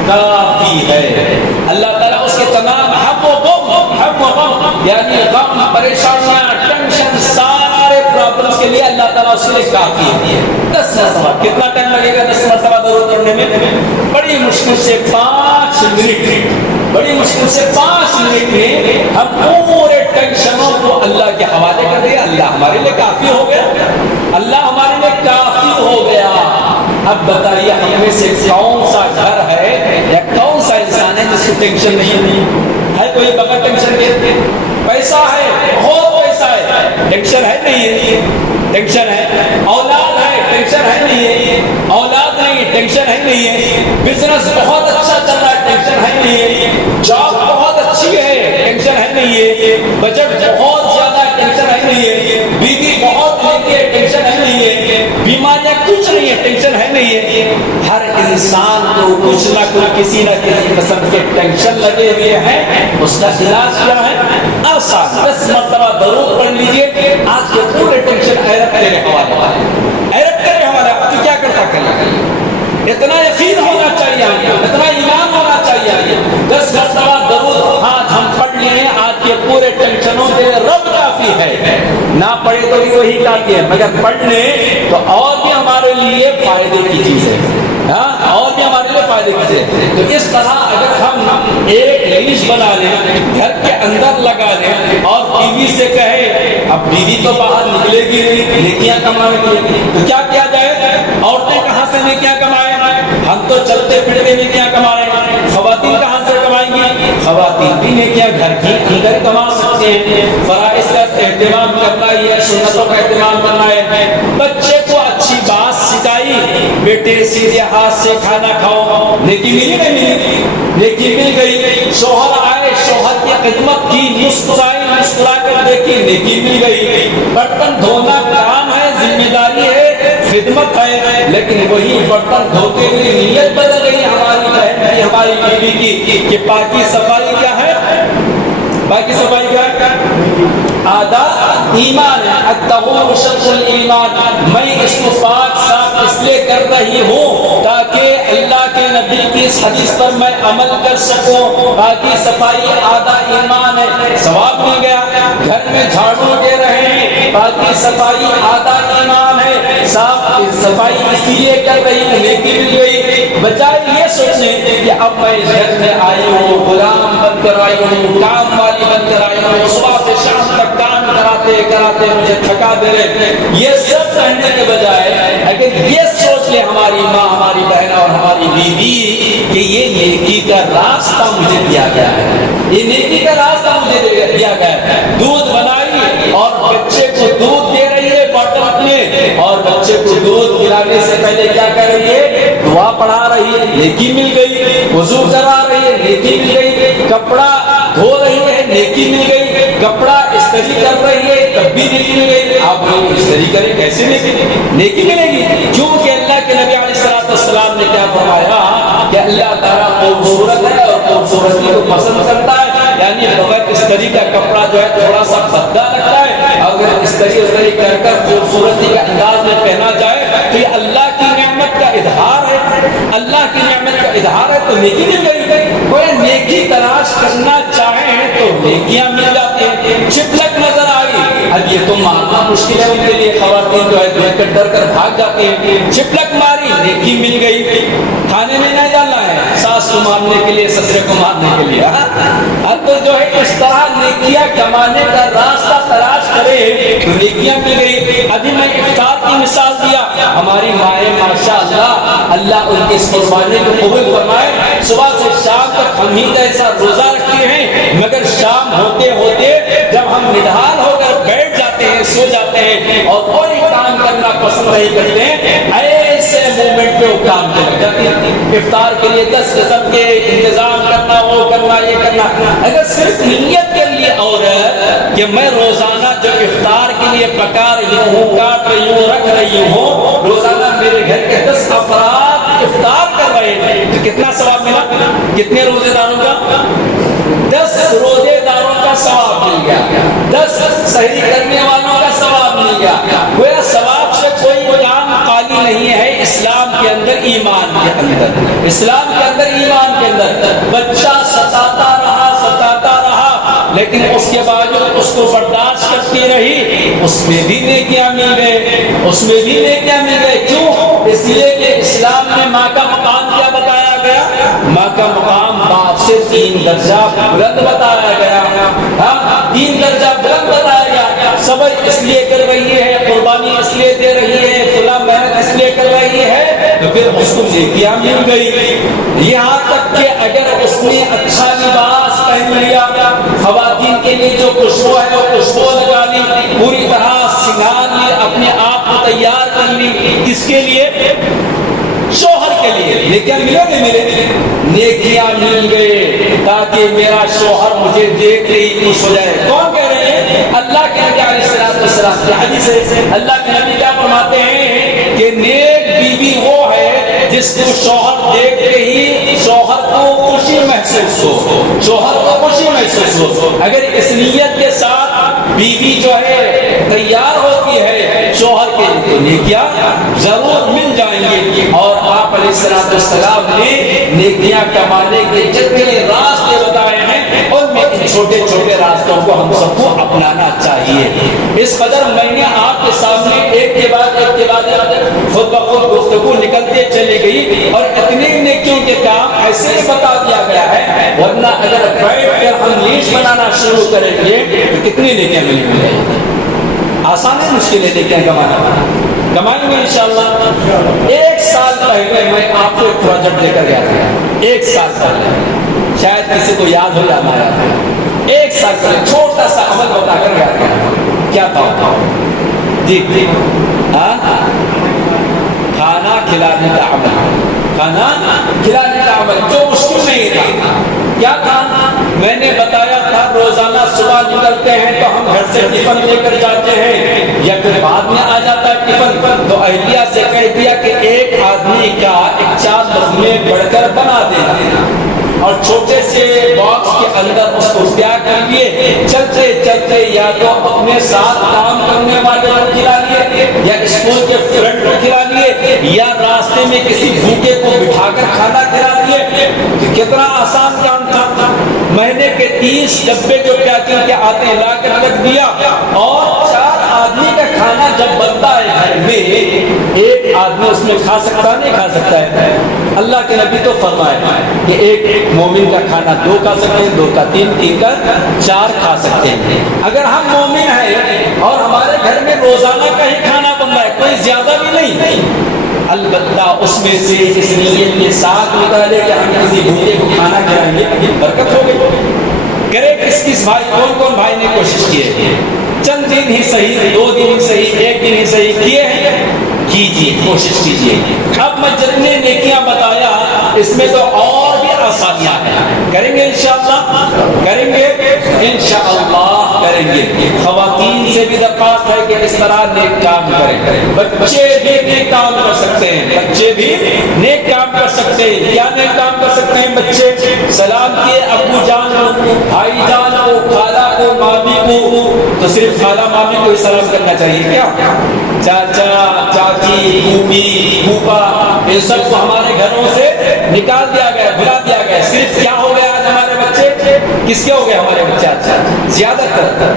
کافی ہے۔ اللہ تعالیٰ اس کے تمام ہم و غم یعنی غم، پریشانیاں، ٹینشن، سارے پرابلمس کے لیے اللہ تعالیٰ اس کے لیے کافی ہے۔ 10 مرتبہ کتنا ٹائم لگے گا 10 مرتبہ درود پڑھنے میں؟ بڑی مشکل سے 5 منٹ، بڑی مشکل سے 5 منٹ میں ہم پورے ٹینشنوں کو اللہ کے حوالے کر دیا، اللہ ہمارے لیے کافی ہو گیا، اللہ ہمارے لیے کافی ہو گیا۔ اب بتائیے ہم میں سے کون سا گھر ہے یا کون سا انسان ہے جس کو ٹینشن نہیں ہے؟ کوئی بغیر ٹینشن کے؟ پیسہ ہے، بہت پیسہ ہے، ٹینشن ہے نہیں ہے؟ ٹینشن ہے۔ اولاد ہے، ٹینشن ہے نہیں ہے؟ اولاد نہیں، ٹینشن ہے نہیں ہے؟ بزنس بہت اچھا چل رہا ہے، ٹینشن ہے نہیں ہے؟ جاب بہت اچھی ہے، ٹینشن ہے نہیں ہے؟ بجٹ بہت زیادہ، ٹینشن ہے نہیں ہے؟ بیوی بہت لیتی ہے، ٹینشن ہے نہیں ہے؟ بیماریاں کچھ نہیں ہے، ٹینشن ہے نہیں ہے؟ ہر انسان کو کچھ نہ کچھ کسی نہ کسی قسم کے ٹینشن لگے ہوئے ہیں۔ اس کا علاج کیا ہے؟ آسان، 10 مرتبہ درود پڑھ لیجیے، آج کے پورے ٹینشن ایرت کے حوالے، ایرت کے حوالے۔ تو کیا کرتا کریں؟ اتنا یقین ہونا چاہیے، اتنا ایمان ہونا چاہیے۔ 10 مرتبہ درود آج ہم پڑھ لیں، آج کے پورے ٹینشنوں سے رب کافی ہے۔ نہ پڑھے تو بھی وہی کافی ہے، مگر پڑھ لیں تو اور بھی ہمارے لیے فائدے کی چیز ہے، ہاں اور بھی ہمارے لیے فائدے کی چیز ہے۔ تو اس طرح اگر ہم ایک لسٹ بنا لیں، گھر کے اندر لگا لیں، اور بیوی سے کہے، اب بیوی تو باہر نکلے گی نہیں نیکیاں کمانے کے لیے، تو کیا کیا جائے؟ عورتیں کہاں سے نیکیاں کمائیں؟ ہم تو چلتے پھرتے نیکیاں کما رہے ہیں۔ خواتین کہاں سے کمائیں گی؟ خواتین بھی نیکیاں گھر کی اندر کما سکتے ہیں۔ فرائض کا اہتمام کرنا ہے، سنتوں کا اہتمام کرنا ہے۔ بچے کو اچھی بات سکھائی، بیٹے سیدھے ہاتھ سے کھانا کھاؤ، نیکی ملی نہیں ملی؟ نیکی مل گئی۔ شوہر آئے، شوہر کی خدمت کی، مسکرائی، مسکرا کر دیکھی، نیکی مل گئی۔ برتن دھونا کام ہے، ذمہ داری ہے، خدمت ہے، لیکن وہی برتن دھوتے ہوئے نیت بدل گئی ہماری بہن کی، ہماری بیوی کی، کہ پاکی صفائی کیا ہے؟ باقی صفائی کیا ہے؟ آدھا ایمان ہے، الطہور شطر الایمان۔ میں اس کو پاک صاف اس لیے کر رہی ہوں تاکہ اللہ کے نبی کی اس حدیث پر میں عمل کر سکوں۔ باقی صفائی آدھا ایمان ہے، ثواب مل گیا۔ گھر میں جھاڑو دے رہے ہیں، باقی صفائی آدھا ایمان ہے. صفائی اسی لیے کر رہی ہے نیکی مل گئی، بجائے یہ سوچنے کہ اب میں اس گھر میں آئی ہوں، غلام بن کر آئی ہوں، کام والی بن کر آئی ہوں، صبح سے شام تک کام کراتے کراتے مجھے تھکا دے رہے. یہ سب کہنے کے بجائے اگر یہ سوچ لے ہماری ماں، ہماری بہن اور ہماری بیوی کہ یہ نیکی کا راستہ مجھے دیا گیا ہے، یہ نیکی کا راستہ مجھے دیا گیا ہے. دودھ بنائی اور بچے کو دودھ دے رہی ہے بوتل میں، اور بچے کو دودھ پلانے سے پہلے کیا کر رہی ہے؟ دعا پڑھا رہی ہے، نیکی مل گئی. وضو کرا رہی ہے، نیکی مل گئی. کپڑا دھو رہی ہے، نیکی مل گئی. کپڑا استری کر رہی ہے، تب بھی نیکی مل گئی. آپ لوگ استری کریں کیسے نیکی ملے گی؟ کیونکہ اللہ کے نبی علیہ السلام نے کیا فرمایا کہ اللہ تعالیٰ خوبصورت ہے اور خوبصورتی کو پسند کرتا ہے. یعنی بغیر استری کا کپڑا جو ہے تھوڑا سا بھدا لگتا ہے، اگر استری کر کر خوبصورتی کا انداز میں پہنا جائے تو یہ اللہ کی نعمت کا اظہار ہے. اللہ کی نعمت کا اظہار ہے تو نیکی مل گئی. کوئی نیکی تلاش کرنا چاہے تو نیکیاں مل جاتی ہیں. چپلک نظر آئی، اب یہ تو ماننا مشکل ہے ان کے لیے، خواتین جو ہے دیکھ کر ڈر کر بھاگ جاتی ہیں. چپلک ماری، نیکی مل گئی. کھانے میں نہیں ڈالنا ہے ساس کو مارنے کے لیے، سسرے کو مارنے کے لیے. اب تو جو ہے اس طرح نیکیاں کمانے کا راستہ تلاش کرے تو نیکیاں مل گئی. ابھی میں افطار کی مثال دیا، ہماری مائیں ماشاء اللہ، اللہ ان کی اس قربانی کو قبول فرمائے، صبح سے شام تک ہم ہی جیسا روزہ رکھتے ہیں، مگر شام ہوتے ہوتے جب ہم نڈھال ہو کر بیٹھ جاتے ہیں، سو جاتے ہیں اور کوئی کام کرنا پسند نہیں کرتے ہیں، ایسے مومنٹ پہ وہ کام پہ لگ جاتے ہیں. افطار کے لیے 10 قسم کے انتظام کرنا، وہ کرنا، یہ کرنا. اگر صرف نیت کر لیے عورت کہ میں روزانہ جو افطار کے لیے پکا رہی ہوں، کاٹ رہی ہوں، رکھ رہی ہوں، روزانہ میرے گھر کے 10 افراد افطار کر رہے ہیں تو کتنا ثواب ملا؟ کتنے روزے داروں کا؟ 10 روزے داروں کا ثواب مل گیا، 10 سحری کرنے والوں کا ثواب مل گیا. گویا ثواب سے کوئی کام خالی نہیں ہے. اسلام کے اندر، ایمان کے اندر، اسلام کے اندر، ایمان کے اندر بچہ ستاتا رہا لیکن اس کے باوجود اس کو برداشت کرتی رہی، اس میں بھی نیکیاں مل گئے، اس میں بھی نیکیاں مل گئے. کیوں؟ اس لیے کہ اسلام میں ماں کا مقام کیا بتایا گیا؟ ماں کا مقام باپ سے 3 درجہ بلند بتایا گیا. 3 درجہ بلند بتایا گیا. صبر اس لیے کر رہی ہے، قربانی اس لیے دے رہی ہے، فلاں محنت اس لیے کر رہی ہے، تو پھر اس کو نیکیاں مل گئی. یہاں تک کہ اگر اس نے اچھا لباس پہن لیا، خواتین کے لیے جو خوشبو ہے وہ خوشبو لگا لی، پوری طرح سنگار لی، اپنے آپ کو تیار کر لی، کس کے لیے؟ شوہر کے لیے. نیکیاں ملے نہیں ملے؟ نیکیاں مل گئے تاکہ میرا شوہر مجھے دیکھ کے ہی خوش ہو جائے. کون کہہ رہے ہیں؟ اللہ کے نبی علیہ السلام کی حدیث ہے. اللہ کے نبی کیا فرماتے ہیں کہ نیک بیوی وہ ہے جس کو شوہر دیکھ کے ہی شوہر کو خوشی محسوس ہو، شوہر کو خوشی محسوس ہو. اگر اس نیت کے ساتھ بیوی جو ہے تیار ہوتی ہے شوہر کے لیے تو نیکیاں ضرور مل جائیں گی. اور آپ علیہ السلام نے نیکیاں کمانے کے جتنے راستے بتائے ہیں ان میں ان چھوٹے چھوٹے راستوں کو ہم سب کو اپنانا چاہیے. اس قدر میں نے آپ کے سامنے ایک کے بعد خود بخود گفتگو نکلتے چلی گئی اور اتنے نیکیوں کے کام ایسے ہی بتا دیا گیا ہے، ورنہ اگر بیٹھ کر ہم لیسٹ بنانا شروع کریں گے تو کتنی نیکیاں ملیں گی؟ آسان ہے، مشکل ہے نیکیاں کمائیں گے انشاءاللہ. 1 سال پہلے میں آپ کو ایک پروجیکٹ لے کر گیا تھا. 1 سال پہلے شاید کسی کو یاد ہو جانا ہے. 1 سال پہلے چھوٹا سا عمل بتا کر گیا تھا. کیا تھا؟ جی کھانا کھلانے کا عمل. کھانا کھلانے کا عمل جو مشکل نہیں تھا. کیا تھا؟ میں نے بتایا تھا روزانہ صبح نکلتے ہیں تو ہم گھر سے ٹفن لے کر جاتے ہیں یا پھر بعد میں آ جاتا ہے ٹفن، تو اہلیہ سے کہہ دیا کہ ایک آدمی کا 4 لقمے بڑھ کر بنا دینا اور چھوٹے سے باکس کے اندر اس کو پیک کر لیے. چلتے چلتے یا تو اپنے ساتھ کام کرنے والے کو کھلا لیے یا اسکول کے فرینڈ کو کھلا لیے یا راستے میں کسی بھوکے کو بٹھا کر کھانا کھلا لیے. کتنا آسان کام تھا. مہینے کے 30 ڈبے جو پیکنگ کے آتے ہیں لا کر رکھ دیا اور 4 آدمی کا کھانا جب بنتا ہے گھر میں، ایک آدمی اس میں کھا سکتا نہیں کھا سکتا ہے؟ اللہ کے نبی تو فرمائے کہ ایک مومن کا کھانا 2 کھا سکتے ہیں، 2 کا 3، 3 کا 4 کھا سکتے ہیں۔ اگر ہم مومن ہیں اور ہمارے گھر میں روزانہ کا ہی کھانا بن رہا ہے، کوئی زیادہ بھی نہیں، البتہ اس میں سے اس نیت کے ساتھ نکالے کہ ہم کسی بھوکے کو کھانا کھلائیں گے، برکت ہوگی۔ کرے کس بھائی، کون بھائی نے کوشش کی ہے؟ چند دن ہی صحیح، 2 دن ہی صحیح، 1 دن ہی صحیح کیے ہیں، کیجیے، کوشش کیجیے۔ اب میں جتنے نیکیاں بتایا اس میں تو اور بھی آسانیاں ہیں، کریں گے انشاءاللہ، کریں گے انشاءاللہ، کریں گے۔ خواتین سے بھی درخواست ہے کہ اس طرح نیک کام کریں، بچے بھی نیک کام کر سکتے ہیں، بچے بھی نیک کام کر سکتے ہیں۔ کیا نیک کام کر سکتے ہیں بچے؟ سلام کیے ابو جان کو، بھائی جان کو، خالہ کو، مامی کو، تو صرف خالہ مامی کو ہی سلام کرنا چاہیے کیا؟ چاچا، چاچی، پھوپھی، پھوپھا، ان سب کو ہمارے گھروں سے نکال دیا گیا، بھلا دیا گیا۔ صرف کیا ہو گیا آج ہمارے بچے؟ کس کے ہو گئے ہمارے بچے آج؟ زیادہ تر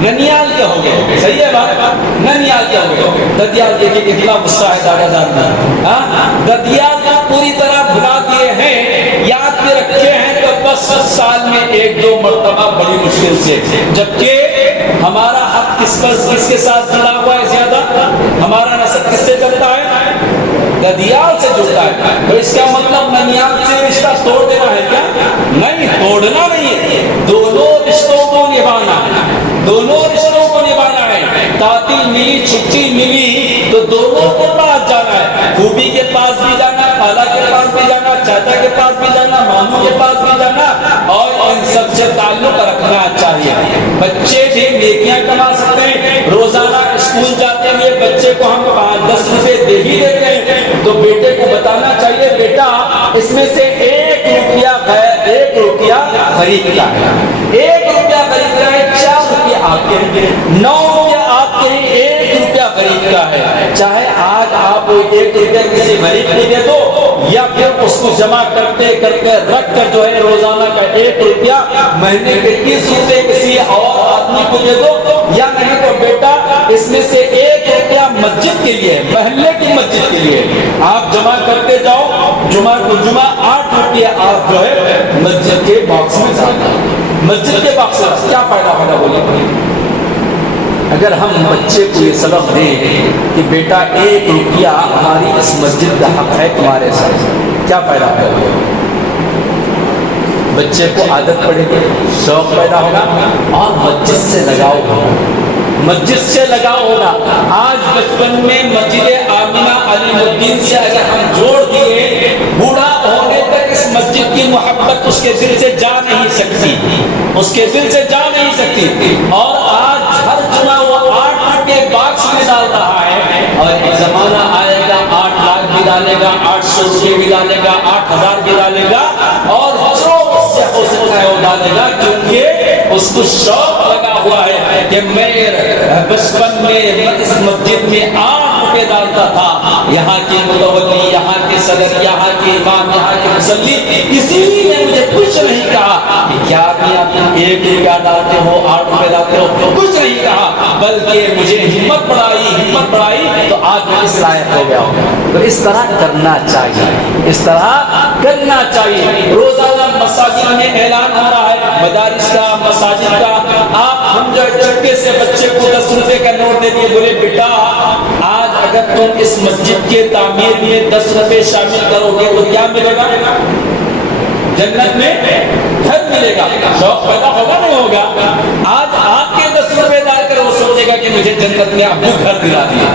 ننیال کے ہو گئے، صحیح ہے بات؟ ننیال کے ہو گئے۔ ددیال دیکھیے کتنا غصہ ہے دادا جان میں، ددیال کو پوری طرح بھلا دیے ہیں، یاد کے رکھے ہیں تو بس سال میں 1-2 مرتبہ بڑی مشکل سے، جبکہ ہمارا حق کس کے ساتھ جڑا ہوا ہے زیادہ؟ ہمارا نسب کس سے چلتا ہے؟ ددیال سے جڑتا ہے۔ تو اس کا مطلب ننیال سے رشتہ توڑ دینا ہے کیا؟ نہیں، توڑنا نہیں ہے، دونوں رشتوں کو نبھانا ہے، دونوں رشتوں کو نبھانا ہے۔ تعطیل ملی، چھٹی ملی تو دونوں کے پاس جانا ہے، پھوپھی کے پاس بھی جانا، خالہ کے پاس بھی جانا، چاچا کے پاس بھی جانا، ماموں کے پاس بھی جانا، اور ان سب سے تعلق رکھنا چاہیے۔ بچے بھی نیکیاں کما سکتے ہیں، روزانہ اسکول جاتے ہیں بچے کو ہم 5-10 روپے دے ہی دیتے ہیں، تو بیٹے کو بتانا چاہیے بیٹا اس میں سے 1 روپیہ خرید کا ہے، 1 روپیہ خرید کا ہے، 4 روپیہ آپ کے ہیں، 9 روپیہ آپ کے ہیں، 1 روپیہ خرید کا ہے۔ چاہے آج آپ 1 روپیہ کسی غریب کو دے دو، یا پھر اس کو جمع کرتے رکھ کر جو ہے روزانہ کا 1 روپیہ مہینے کے 30 روپے کسی اور آدمی کو دے دو، یا نہیں تو بیٹا اس میں سے 1 روپیہ مسجد کے لیے، محلے کی مسجد کے لیے آپ جمع کرتے جاؤ، جمعہ 8 روپیہ آپ جو ہے مسجد کے باکس میں ڈالنا، مسجد کے باکس میں کیا فائدہ ہوگا بولیے؟ اگر ہم بچے کو یہ سبق دیں کہ بیٹا 1 روپیہ ہماری اس مسجد کا حق ہے تمہارے ساتھ، کیا فائدہ ہوگا؟ بچے کو عادت پڑے گی، شوق پیدا ہوگا، اور مسجد سے لگاؤ ہوگا، مسجد سے لگاؤ ہوگا۔ آج بچپن میں مسجد آمنہ علی الدین سے اگر ہم جوڑ دیے، بوڑھا ہونے تک اس مسجد کی محبت اس کے دل سے جا نہیں سکتی، اس کے دل سے جا نہیں سکتی۔ اور آج ہر جمعہ وہ 8 روپے باکس میں ڈال رہا ہے، اور ایک زمانہ آئے گا 8 لاکھ بھی ڈالے گا، 800 روپے بھی ڈالے گا، 8000 بھی ڈالے گا، اور جو اس سے ہو سکتا ہے وہ ڈالے گا، کیونکہ اس کو شوق لگا ہوا ہے کہ میں بچپن میں اس مسجد میں 8 روپے ڈالتا تھا، یہاں کے متولی، یہاں کے صدر، یہاں کے امام، یہاں کے مصلی کسی نے مجھے کچھ نہیں کہا کہ کیا آپ 1 روپیہ ڈالتے ہو، 8 روپے ڈالتے ہو، کچھ نہیں کہا، بلکہ مجھے ہمت بڑھائی تو آج میں اس لائق ہو گیا ہوں۔ تو اس طرح کرنا چاہیے، اس طرح کرنا چاہیے۔ روزانہ مساجد میں اعلان ہو رہا ہے، مدارس کا، مساجد کا، ہم جو چٹکے سے بچے کو 10 روپے کا نوٹ دے دیے، بولے بیٹا آج اگر تم اس مسجد کے تعمیر میں 10 روپے شامل کرو گے تو کیا ملے گا؟ جنت میں گھر ملے گا۔ شوق پیدا ہوگا نہیں ہوگا؟ آج آپ کے 10 روپے ڈال کر وہ سوچے گا کہ مجھے جنت میں ابو گھر دلا دیا۔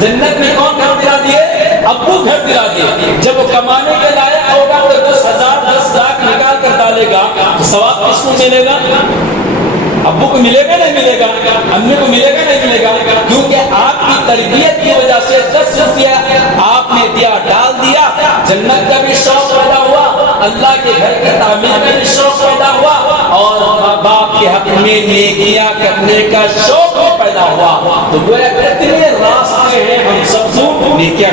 جنت میں کون گھر دلا دیے؟ ابو گھر دلا دیے۔ جب وہ کمانے کے لائق ہوگا تو 10,000 10 لاکھ نکال کر ڈالے گا، تو ثواب کس کو ملے گا؟ ابو کو ملے گا نہیں ملے گا؟ امی کو ملے گا نہیں ملے گا؟ کیونکہ آپ کی تربیت کی وجہ سے 10 روپیہ آپ نے دیا، ڈال دیا، جنت کا بھی شوق پیدا ہوا، اللہ کے گھر کی تعمیر کا بھی شوق پیدا ہوا، اور ماں باپ کے حق میں نیکیاں کرنے کا شوق بھی پیدا ہوا۔ تو گویا کتنے راستے ہیں ہم سب کو نیکیاں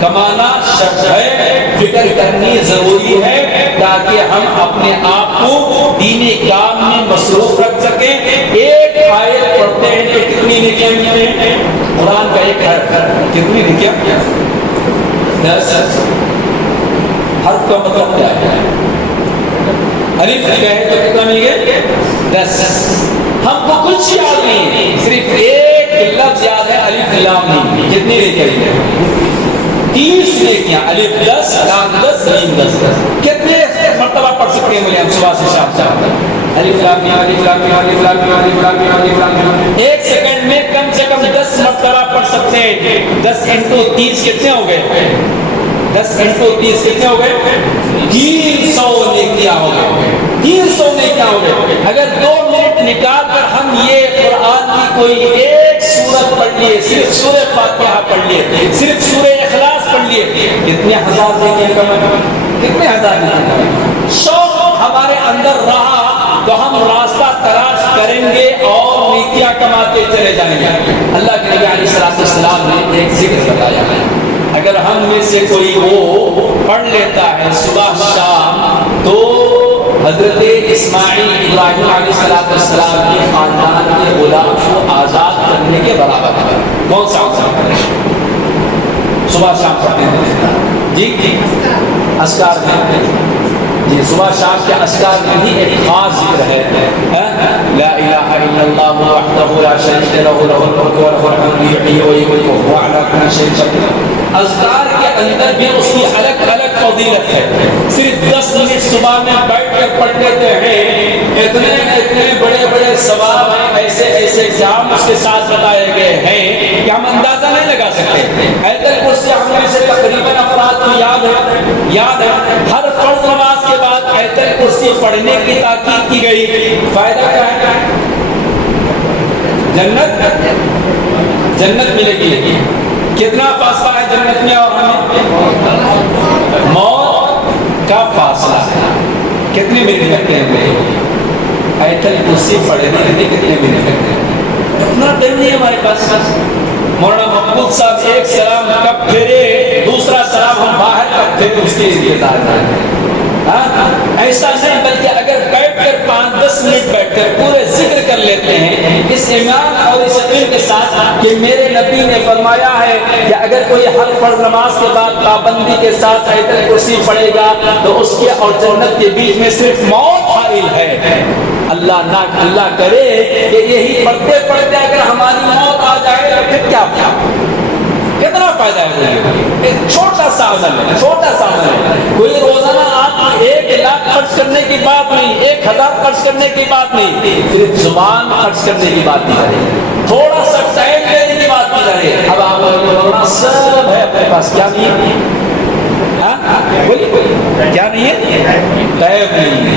کمانا شرط ہے، فکر کرنی ضروری ہے، تاکہ ہم اپنے آپ کو دینی کام میں مصروف رکھ سکیں۔ ایک آیت پڑھتے ہیں تو کتنی نیکیاں ملتے ہیں؟ قرآن کا ایک حرف کتنی نیکیاں؟ 10. حرف کا مطلب کیا ہے؟ الف کہے تو کتنا مل گیا؟ 10. ہم کو کچھ یاد نہیں، صرف ایک لفظ یاد ہے، الف لام میم. کتنی نیکیاں؟ 30 نیکیاں. الف 10 لام 10 میم 10. کتنے مرتبہ پڑھ سکتے ہیں مجھے ہم صبح سے شام تک؟ الف لام میم الف لام میم الف لام میم الف لام میم الف لام میم. ایک سیکنڈ میں کم سے کم 10 مرتبہ پڑھ سکتے ہیں. 10 × 30 کتنے ہو گئے؟ 10 × 30 کتنے ہو گئے؟ 300 نیکیاں ہو گئے. 300 نیکیاں ہو گئے. اگر 2 منٹ نکال کر ہم یہ قرآن کی کوئی ایک سورت پڑھ لیے، صرف سورہ فاتحہ پڑھ لیے، صرف سورہ اخلاص پڑھ لیے، کتنے ہزار نیکیاں کمائیں؟ کتنے ہزار نیکیاں کمائیں؟ شوق ہمارے اندر رہا تو ہم راستہ تلاش کریں گے اور نیکیاں کماتے چلے جائیں گے. اللہ کے نبی علیہ السلام نے ایک ذکر بتایا ہے، اگر ہم میں سے کوئی وہ پڑھ لیتا ہے صبح شام تو حضرت اسماعیل ابراہیم علیہ السلام کے خاندان کے غلام کو آزاد کرنے کے برابر ہے. کون سا صبح شام پڑھتے ہیں؟ جی اذکار میں، جی صبح شام کے اذکار میں بھی ایک خاص ذکر ہے، لا الہ الا اللہ وحدہ لا شریک لہ لہ الملک وله الحمد یحیی ویمیت وهو علی کل شیء قدیر. اذکار کے اندر بھی اس کی الگ الگ فضیلت ہے. صرف 10 منٹ صبح میں بیٹھ کر پڑھ لیتے ہیں، اتنے بڑے بڑے ثواب ہیں، ایسے ایسے کام اس کے ساتھ بتائے گئے ہیں کہ ہم اندازہ نہیں لگا سکتے. آیت الکرسی ہم میں سے تقریباً افراد کو یاد ہے. ہر فرض نماز کے بعد آیت الکرسی پڑھنے کی تاکید کی گئی. فائدہ کیا ہے؟ جنت ملے گی. کتنا فاصلہ ہے جنت میں اور ہمیں؟ موت کا فاصلہ ہے. کتنے منٹ لگتے ہیں آیت الکرسی پڑھنے میں؟ کتنے منٹ لگتے ہیں؟ اتنا ٹائم نہیں ہمارے پاس. مولانا مقبول صاحب ایک سلام کب پھیرے، دوسرا سلام ہم باہر کب پھیرے اس کے انتظار میں. ایسا نہیں، بلکہ اگر بیٹھ کر 5-10 منٹ بیٹھ کر پورے ذکر کر لیتے ہیں اس ایمان اور اس علم کے ساتھ کہ میرے نبی نے فرمایا ہے کہ اگر کوئی ہر فرض نماز کے بعد پابندی کے ساتھ آیت الکرسی پڑھے گا تو اس کے اور جنت کے بیچ میں صرف موت حائل ہے. اللہ کرے کہ یہی پڑھتے پڑھتے اگر ہماری موت آ جائے تو پھر کیا کتنا فائدہ ہے. ایک چھوٹا سا عمل ہے. کوئی روزانہ آپ 1 لاکھ خرچ کرنے کی بات نہیں، 1000 خرچ کرنے کی بات نہیں، صرف زبان خرچ کرنے کی بات نہیں ہے، تھوڑا سا ٹائم دینے کی بات نہیں ہے. اب آپ سب ہے اپنے پاس، کیا نہیں ہے؟ کیا نہیں ہے؟ ٹائم نہیں ہے.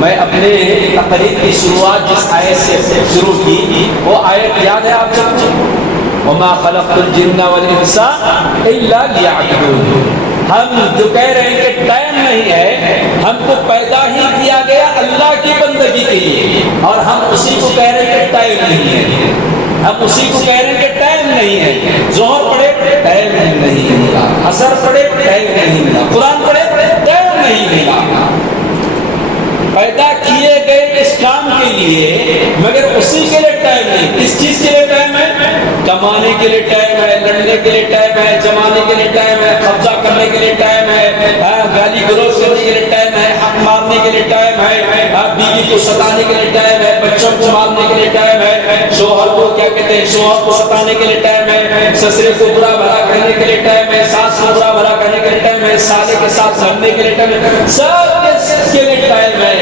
میں اپنے تقریر کی شروعات جس آیت سے شروع کی وہ آیت یاد ہے آپ سب کو؟ وَمَا خَلَقْتُ الْجِنَّ وَالْإِنسَ إِلَّا لِيَعْبُدُونِ. ہم جو کہہ رہے ہیں کہ ٹائم نہیں ہے، ہم کو پیدا ہی کیا گیا اللہ کی بندگی کے لیے، اور ہم اسی کو کہہ رہے ہیں کہ ٹائم نہیں ہے. ہم اسی کو کہہ رہے ہیں کہ ٹائم نہیں ہے. ظہر پڑھے ٹائم نہیں ملا، عصر پڑھے ٹائم نہیں ملا، قرآن پڑھے ٹائم نہیں ملا. پیدا کیے گئے اس کام کے لیے، مگر اسی کے لیے ٹائم نہیں. کس چیز کے لیے ٹائم ہے؟ کمانے کے لیے ٹائم ہے، لڑنے کے لیے ٹائم ہے، جمانے کے لیے ٹائم ہے، قبضہ کرنے کے لیے ٹائم ہے، گالی گلوچ کرنے کے لیے ٹائم ہے، حق مارنے کے لیے ٹائم ہے، بیوی کو ستانے کے لیے ٹائم ہے، بچوں کو مارنے کے لیے ٹائم ہے، شوہر کو کیا کہتے ہیں شوہر کو ستانے کے لیے ٹائم ہے، سسرے کو برا بھلا کہنے کے لیے ٹائم ہے، ساس کو برا بھلا کہنے کے لیے ٹائم ہے، سالے کے ساتھ لڑنے کے لیے ٹائم ہے. سب کے لیے ٹائم ہے.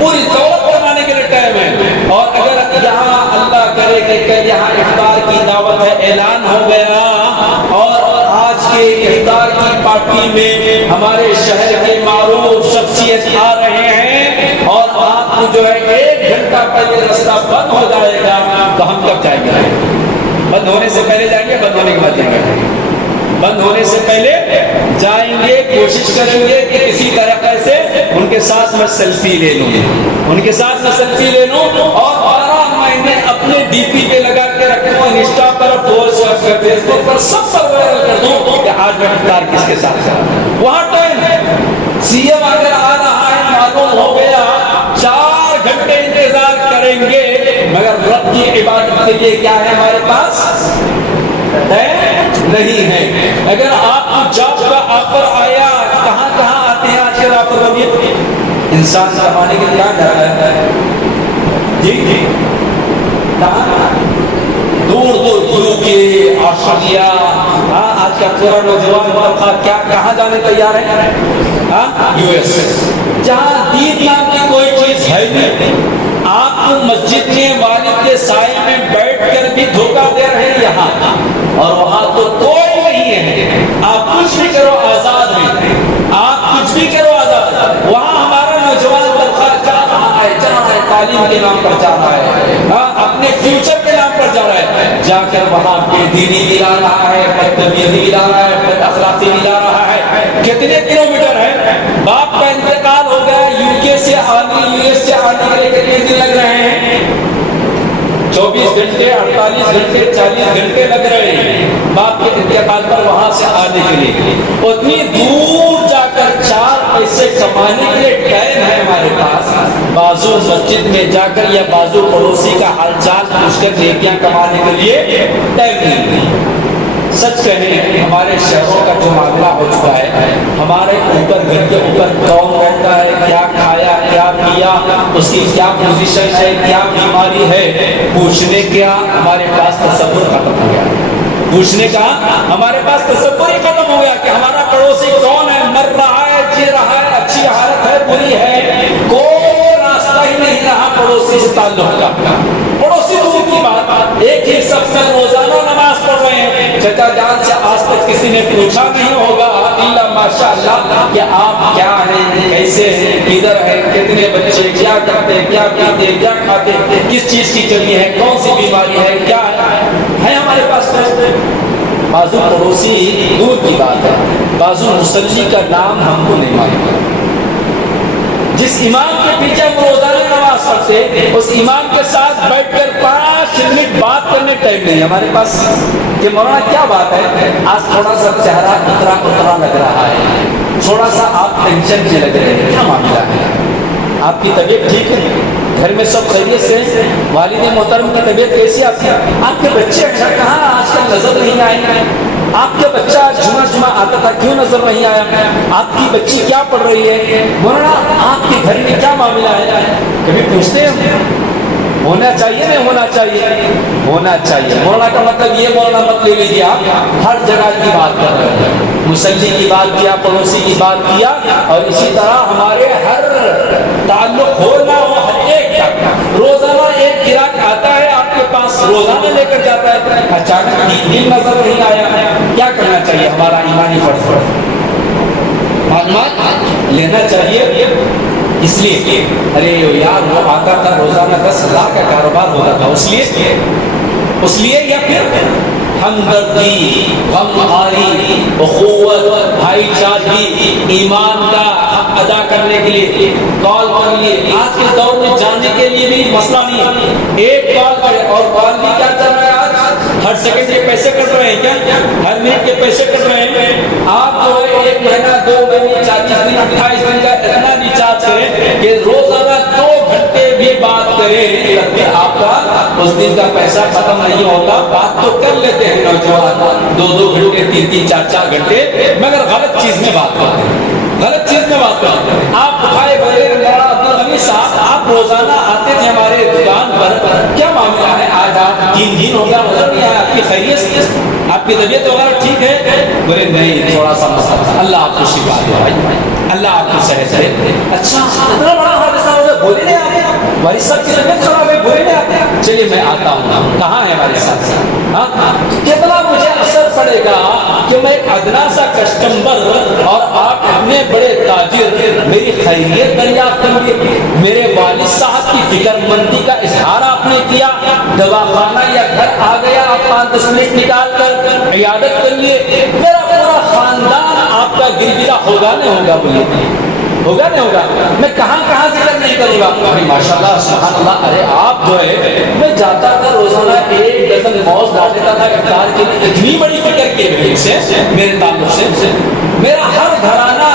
پوری دولت بنانے کے لیے ٹائم ہے. اور اگر یہاں اللہ کرے کہ کل یہاں افطار کی دعوت ہے، اعلان ہو گیا اور آج کے افطار کی پارٹی میں ہمارے شہر کے معروف شخصیت آ رہے ہیں اور آپ کو جو ہے 1 گھنٹہ پہلے راستہ بند ہو جائے گا تو ہم کب جائیں گے؟ بند ہونے سے پہلے جائیں گے، بند ہونے کے بعد جائیں گے؟ بند ہونے سے پہلے جائیں گے. کوشش کریں گے کہ کسی طریقے سے ان کے ساتھ میں سیلفی لے لوں، اور 12 مہینے اپنے ڈی پی پہ لگا کے رکھوں، انسٹا پر، فیس بک پر، سب پر وائرل کر دوں کہ آج میں افطار کس کے ساتھ کروں. وہاں ٹائم ہے. سی ایم اگر آ رہا ہے معلوم ہو گیا 4 گھنٹے انتظار کریں گے، مگر عبادت کے لیے کیا ہے ہمارے پاس نہیں ہے. اگر آپ کو جاب کا آفر آیا, کہاں کہاں آتے ہیں آج کل آفر وغیرہ, انسان کمانے کے لیے کیا کرتا ہے جی کہاں دور دور گرو کے آسٹریلیا, آج کا پورا نوجوان طبقہ کیا کہاں جانے تیار ہے, یو ایس, جہاں دین نام کی کوئی چیز ہے نہیں. آپ کو مسجد میں والد کے سائے میں بیٹھ کر بھی دھوکہ دے رہے ہیں یہاں, اور وہاں تو کوئی نہیں ہے. آپ کچھ بھی کرو آزاد ہیں, آپ کچھ بھی کرو آزاد. وہاں ہمارا نوجوان طبقہ جا رہا ہے تعلیم کے نام پر جا رہا ہے, اپنے فیوچر کے نام پر جا رہا ہے, جا کر وہاں بے دینی ملا رہا ہے, بدتمیزی ملا رہا ہے, بد اخلاقی ملا رہا ہے. کتنے کلومیٹر ہے, باپ کا انتقال ہو گیا, یو کے سے آنے یو ایس سے آنے کے لیے کتنے دن لگ رہے ہیں, 24 گھنٹے 48 گھنٹے 40 گھنٹے لگ رہے ہیں باپ کے انتقال پر وہاں سے آنے کے لیے. اتنی دور جا کر 4 پیسے کمانے کے لیے ٹائم ہے ہمارے پاس, بازو مسجد میں جا کر یا بازو پڑوسی کا حال چال پوچھ کر نیکیاں کمانے کے لیے ٹائم نہیں. سچ کہیں ہمارے شہروں کا جو معاملہ ہو چکا ہے, ہمارے اوپر گھر کے اوپر کون رہتا ہے, کیا کھایا کیا پیا, اس کی کیا پوزیشن ہے, کیا بیماری ہے, پوچھنے کیا ہمارے پاس تصور ختم ہو گیا. پوچھنے کا ہمارے پاس تصور ہی ختم ہو گیا کہ ہمارا پڑوسی کون ہے, مر رہا ہے, جی رہا ہے, اچھی حالت ہے, بری ہے, کوئی راستہ ہی نہیں رہا پڑوسی سے تعلق کا. پڑوسی دور کی بات, ایک ہی سب میں روزانہ نماز پڑھ رہے ہیں, چچا جان سے آج تک کسی نے پوچھا نہیں ہوگا الا ماشاء اللہ کہ آپ کیا ہیں, کیسے ہیں, کدھر ہیں, کتنے بچے, کیا کرتے, کیا پیتے, کیا کھاتے, کس چیز کی کمی ہے, کون سی بیماری ہے, کیا ہے ہمارے پاس. بازو پڑوسی دور کی بات ہے, بازو مصلی کا نام ہم کو نہیں معلوم. جس امام کے پیچھے ہم روزانہ نماز پڑھتے, اس امام کے ساتھ بیٹھ کر 5 منٹ بات کرنے ٹائم نہیں ہمارے پاس کہ مولانا کیا بات ہے, آج تھوڑا سا چہرہ اترا لگ رہا ہے, تھوڑا سا آپ ٹینشن میں لگ رہے ہیں, کیا معاملہ ہے, آپ کی طبیعت ٹھیک ہے, گھر میں سب خیریت سے, والد محترم کی طبیعت کیسی ہے, آپ کے بچے کہاں آج کل نظر نہیں آئے, آپ کے بچہ جمعہ آتا تھا کیوں نظر نہیں آیا, آپ کی بچی کیا پڑھ رہی ہے, مولانا آپ کے گھر میں کیا معاملہ ہے, کبھی پوچھتے ہیں. ہونا چاہیے نہیں ہونا چاہیے, ہونا چاہیے. مولانا کا مطلب یہ مولانا مت لے لیجیے آپ ہر جگہ کی بات کر رہے ہیں, مصلی کی بات کیا, پڑوسی کی بات کیا, اور اسی طرح ہمارے ہر تعلق ہونا وہ ہر ایک کا. روزانہ ایک گراہک آتا ہے آپ کے پاس, روزانہ لے کر جاتا ہے, اچانک دن نظر نہیں آیا, کیا کرنا چاہیے, ہمارا ایمانی فرض معلومات لینا چاہیے. اس لیے ارے یار وہ آتا تھا روزانہ 10,000 کا کاروبار ہوتا تھا, اس لیے یا پھر ہمدردی, غمخواری, اخوت, بھائی چارگی, ایمان کا حق ادا کرنے کے لیے کال کر لیے. آج کے دور میں جاننے کے لیے بھی مسئلہ نہیں ہے, ایک کال کرے, اور کال بھی کیا چل رہا ہے آج, ہر سیکنڈ کے پیسے کٹ رہے ہیں, کیا ہر منٹ کے پیسے کٹ رہے ہیں. آپ جو ہے 1 مہینہ 2 مہینے 40 دن 28 دن کا اتنا ریچارج کریں کہ روزانہ 2 گھنٹے بھی بات کریں, پھر آپ کا اس دن کا پیسہ ختم نہیں ہوتا. بات تو کر لیتے ہیں نوجوان 2 گھنٹے 3 4 گھنٹے, مگر غلط چیز میں بات کرتے ہیں, غلط چیز میں بات کرتے ہیں. آپ بھائی بڑے عبدالغنی صاحب, آپ روزانہ آتے تھے ہمارے دکان پر, کیا معاملہ ہے, آج آپ 3 دن ہو گیا نظر نہیں آیا, آپ کی خیریت, آپ کی طبیعت وغیرہ ٹھیک ہے, بولے نہیں تھوڑا سا مسئلہ, اللہ آپ کو شفا دے بھائی, اللہ آپ کو صحت دے. اچھا اتنا بڑا حادثہ ہو گیا, بولے نہیں آتے, والد صاحب کی طبیعت خراب ہے, بولے نہیں آتے, چلیے میں آتا ہوں, کہاں ہے والد صاحب, کتنا مجھے اثر پڑے گا کہ میں ایک ادنا سا کسٹمر اور آپ اتنے بڑے تاجر میری خیریت دریافت کریں گے. میرے والد صاحب کی فکر مندی کا اظہار آپ نے کیا, دواخانہ یا گھر آ گیا, آپ 5-10 منٹ نکال کر عیادت کر لیے, میرا پورا خاندان آپ کا گرگرا ہوگا نہیں ہوگا, بولے ہوگا نہیں ہوگا, میں کہاں ذکر نہیں کروں گا. ماشاءاللہ سبحان اللہ, ارے آپ جو ہے, میں جاتا تھا روزانہ 1 ڈزن موز لا دیتا تھا افطار کے لیے, اتنی بڑی فکر کی ہے سے میرے تعلق سے. میرا ہر گھرانہ,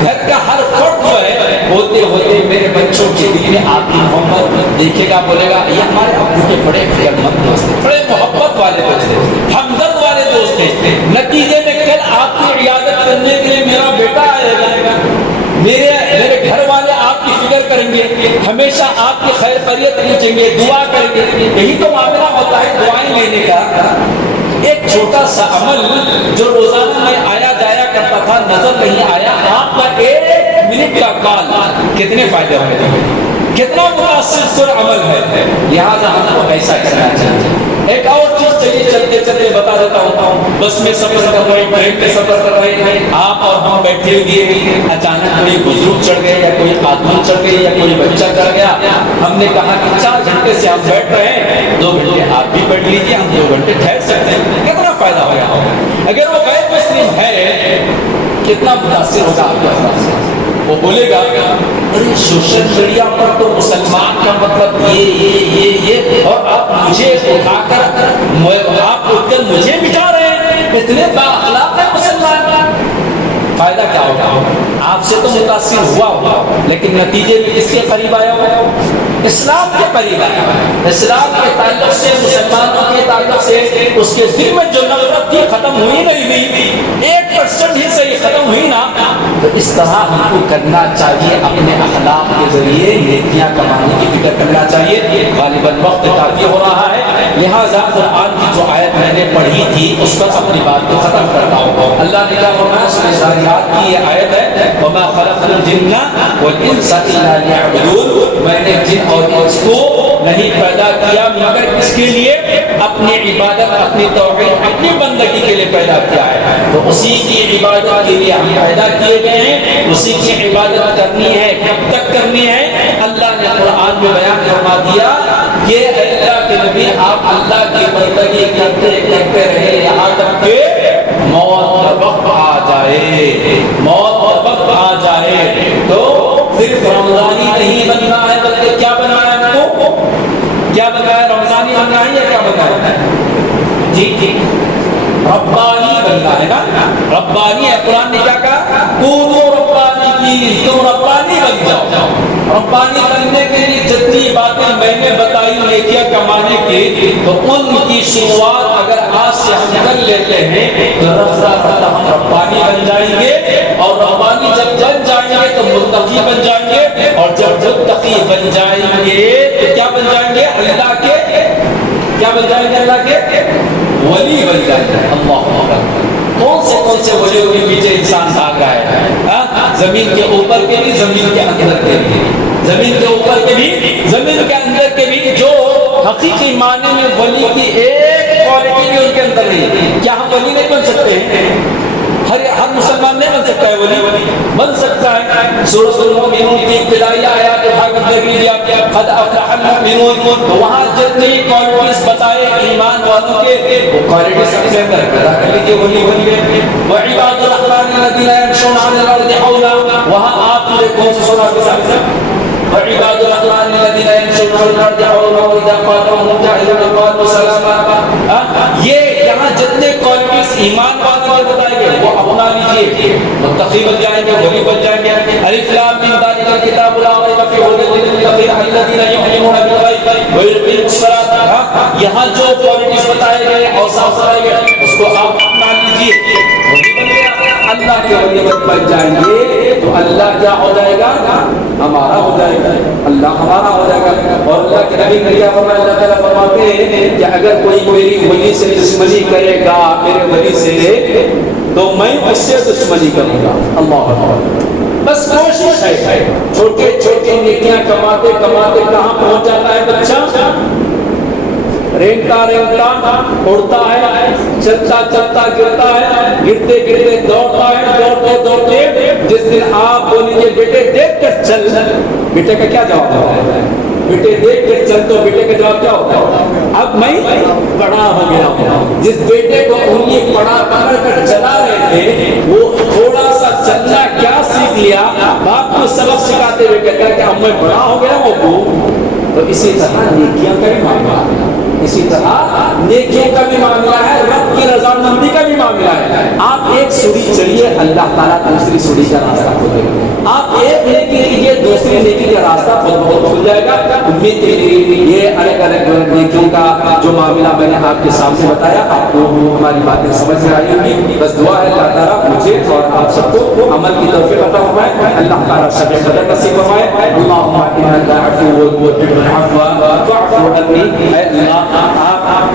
گھر کا ہر فرد جو ہے, ہوتے ہوتے میرے بچوں کے دل میں آپ کی محبت, دیکھے گا بولے گا یہ ہمارے ابو کے بڑے فکر مند دوست تھے, بڑے محبت والے دوست تھے, ہمدرد والے دوست تھے. نتیجے میں کل آپ کی عیادت کرنے کے لیے میرا بیٹا آئے گا, میرے گھر والے آپ کی فکر کریں گے, ہمیشہ آپ کی خیر خیریت پوچھیں گے, دعا کریں گے. یہی تو معاملہ ہوتا ہے دعائیں لینے کا. ایک چھوٹا سا عمل جو روزانہ میں آیا جایا کرتا تھا, نظر نہیں آیا, آپ کا 1 منٹ کا کال کتنے فائدے ہوئے تھے, کتنا متاثر کن عمل ہے. لہٰذا ہم کو ایسا کرنا چاہیے. ایک اور چیز چلیے چلتے چلتے بتا دیتا ہوں. بس میں سفر کر رہے ہیں, ٹرین میں سفر کر رہے ہیں, آپ اور ہم بیٹھے ہوئے ہیں, اچانک کوئی بزرگ چڑھ گئے یا کوئی آدمی چڑھ گئے یا کوئی بچہ چڑھ گیا. ہم نے کہا کہ 4 گھنٹے سے ہم بیٹھ رہے ہیں, 2 گھنٹے آپ بھی بیٹھ لیجیے, ہم 2 گھنٹے ٹھہر سکتے ہیں. کتنا فائدہ ہوگا. اگر وہ غیر مسلم ہے کتنا متاثر ہوگا آپ کے افراد سے. وہ بولے گا ارے سوشل میڈیا پر تو مسلمان کا مطلب یہ اور آپ مجھے اٹھا کر آپ اٹھ کر مجھے مٹا رہے ہیں, اتنے بااخلاق ہے مسلمان. فائدہ کیا ہوگا؟ آپ سے تو متاثر ہوا ہوگا, لیکن نتیجے میں کس کے قریب آیا ہوگا؟ اسلام کے قریب آیا. اسلام کے تعلق سے, مسلمانوں کے تعلق سے اس کے دل میں جو نفرت تھی ختم ہوئی نہیں, 1% ہی سے یہ ختم ہوئی نا. تو اس طرح ہم کو کرنا چاہیے, اپنے اخلاق کے ذریعے نیکیاں کمانے کی فکر کرنا چاہیے. غالباً وقت کافی ہو رہا ہے, لہٰذا قرآن کی جو آیت میں نے پڑھی تھی اس پر اپنی بات کو ختم کرتا ہوں. اللہ نے کہا فرمایا سورہ ذاریات کی یہ آیت ہے, وما خلقت الجن والانس الا ليعبدون, میں نے جن اور انس کو نہیں پیدا کیا مگر اس کے لیے اپنی عبادت, اپنی توحید, اپنی بندگی کے لیے پیدا کیا ہے. تو اسی کی عبادت کے لیے ہم پیدا کیے گئے ہیں, اسی کی عبادت کرنی ہے. کب تک کرنی ہے؟ اللہ نے قرآن میں بیان فرما دیا کہ اللہ کے نبی آپ اللہ کی بندگی کرتے کرتے رہے یہاں تک کہ موت کا وقت آ جائے. موت کا وقت آ جائے تو صرف رمضانی نہیں بننا ہے, بلکہ کیا بننا ہے ہم کو؟ کیا بننا ہے؟ رمضانی بننا ہے یا کیا بننا ہے؟ جی ربانی بننا ہے نا. ربانی ہے, قرآن نے کیا کہا؟ کونوا ربانی, تم ربانی بن جاؤ. ربانی بننے کے لیے جتنی باتیں میں نے بتائی نیکیاں کمانے کی, تو ان کی شروعات اگر آج سے ہم کر لیتے ہیں تو رفتہ رفتہ ہم ربانی بن جائیں گے. اور ربانی جب بن جائیں گے تو مرتقی بن جائیں گے, اور جب مرتقی بن جائیں گے تو کیا بن جائیں گے؟ اللہ کے کیا بن جائیں گے؟ اللہ کے ولی بن جائیں گے. اللہ اکبر. کون سے ولیوں کے پیچھے انسان بھاگ رہا ہے؟ زمین کے اوپر کے بھی, زمین کے اندر کے بھی, زمین کے اوپر کے بھی, زمین کے اندر کے بھی. جو حقیقی معنی میں ولی کی ایک کوالٹی بھی ان کے اندر نہیں. کیا ہم ولی نہیں بن سکتے ہیں؟ ہر مسلمان نہیں بن سکتا ہے ولی, بن سکتا ہے. سورۃ المؤمنون کی ابتدائی آیات بھاگت دیکھ لیجیے آپ, قد افلح المؤمنون, تو وہاں جتنے کوالٹیز بتائے ایمان والوں کے, وہ کوالٹیز سب سے اندر پیدا کر لیجیے ولی بنیے. وعباد الرحمن الذین یمشون علی الارض حولا, وہاں آپ نے کون سی سورہ کے سامنے؟ وعباد الرحمن الذین یمشون علی الارض حولا واذا خاطبهم الجاهلون قالوا سلاما. یہ یہاں جتنے کوالٹیز ایمان والوں کے بتائے گئے وہ اپنا لیجیے, متقی بن جائیں گے, ولی بن جائیں گے. الف لام میم ذالک الکتاب لا ریب فیہ ھدی للمتقین الذین یؤمنون بالغیب ویقیمون الصلاۃ. یہاں جو کوالٹیز بتائے گئے, اوصاف بتائے گئے, اس کو آپ اپنا لیجیے, ولی بن گئے. اللہ کے ولی بن جائیں گے تو اللہ کیا ہو جائے گا؟ ہمارا ہو جائے گا, اللہ ہمارا ہو جائے گا. اور اللہ کے نبی نے کیا فرمایا؟ اللہ تعالیٰ فرماتے ہیں کہ اگر کوئی میری ولی سے دشمنی کرے گا, میرے ولی سے, تو میں اس سے دشمنی کروں گا. اللہ اکبر. بس کوشش ہے, چھوٹے چھوٹے نیکیاں کماتے کماتے کہاں پہنچ جاتا ہے بچہ؟ رینگتا رینگتا اڑتا ہے, چلتا چلتا گرتا ہے, گرتے گرتے دوڑتا ہے, دوڑتے دوڑتے جس دن آپ بولیں گے بیٹے دیکھ کر چل, بیٹے کا کیا جواب ہوتا ہے؟ بیٹے دیکھ کر چل, تو بیٹے کا جواب کیا ہوتا ہے؟ اب میں بڑا ہو گیا ہوں. جس بیٹے کو انگلی پڑا پکڑ کر چلا رہے تھے, وہ تھوڑا سا چلنا کیا سیکھ لیا, باپ کو سبق سکھاتے ہوئے کہتا ہے کہ اب میں بڑا ہو گیا ہوں. تو اسی طرح نیکیاں کریں. اسی طرح نیکیوں کا بھی معاملہ ہے، رب کی رضامندی کا بھی معاملہ ہے۔ آپ ایک سیڑھی چڑھیے، اللہ تعالیٰ دوسری سیڑھی کا راستہ کھولے گا۔ آپ ایک نیکی کیجیے، دوسری نیکی کا راستہ بہت کھل جائے گا۔ امید ہے یہ الگ الگ نیکیوں کا جو معاملہ میں نے آپ کے سامنے بتایا، آپ کو ہماری باتیں سمجھ میں آئی ہوگی۔ بس دعا ہے اللہ تعالیٰ مجھے اور آپ سب کو عمل کی توفیق عطا فرمائے، اللہ تعالیٰ شب قدر نصیب فرمائے۔ اللہم انک عفو تحب العفو فاعف عنی۔ اے اللہ آپ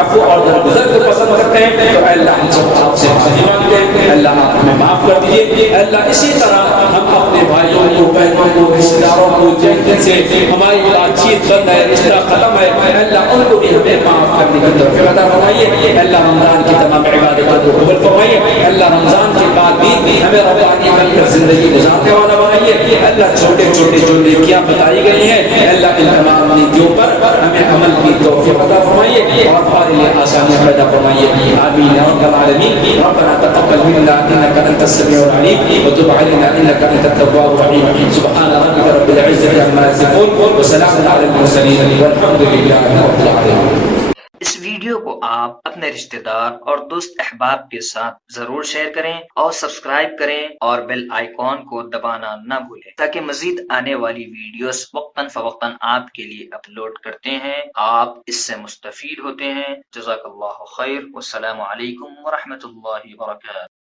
عفو اور درگزر کو پسند کرتے ہیں، تو اے اللہ ہم سب آپ سے معافی مانگتے ہیں، اللہ آپ ہمیں معاف کر دیجیے۔ اے اللہ اسی طرح ہم اپنے بھائیوں کو، بہنوں کو، رشتہ داروں کو جن سے ہماری بات چیت بند ہے، رشتہ ختم ہے، اے اللہ ان کو بھی ہمیں معاف کرنے کی توفیق عطا فرمائیے۔ اے اللہ رمضان کی تمام عبادتوں کو قبول فرمائیے۔ اے اللہ رمضان کے بعد بھی ہمیں ربانی بن کر زندگی گزارنے والا بنائیے۔ اے اللہ چھوٹے چھوٹے جو نیکیاں بتائی گئی ہیں، اے اللہ ان تمام نیکیوں پر ہمیں عمل کی توفیق عطا فرمائیے اور ہمارے لیے آسانیاں پیدا فرمائیے۔ آمین یا رب العالمین۔ ربنا تقبل منا انك انت السميع العليم وتب علينا انك انت التواب الرحيم۔ سبحان ربك رب العزة عما يصفون وسلام على المرسلين والحمد لله رب العالمين۔ اس ویڈیو کو آپ اپنے رشتہ دار اور دوست احباب کے ساتھ ضرور شیئر کریں اور سبسکرائب کریں اور بیل آئیکن کو دبانا نہ بھولیں تاکہ مزید آنے والی ویڈیوز وقتاً فوقتاً آپ کے لیے اپلوڈ کرتے ہیں آپ اس سے مستفید ہوتے ہیں۔ جزاک اللہ خیر، والسلام علیکم ورحمۃ اللہ وبرکاتہ۔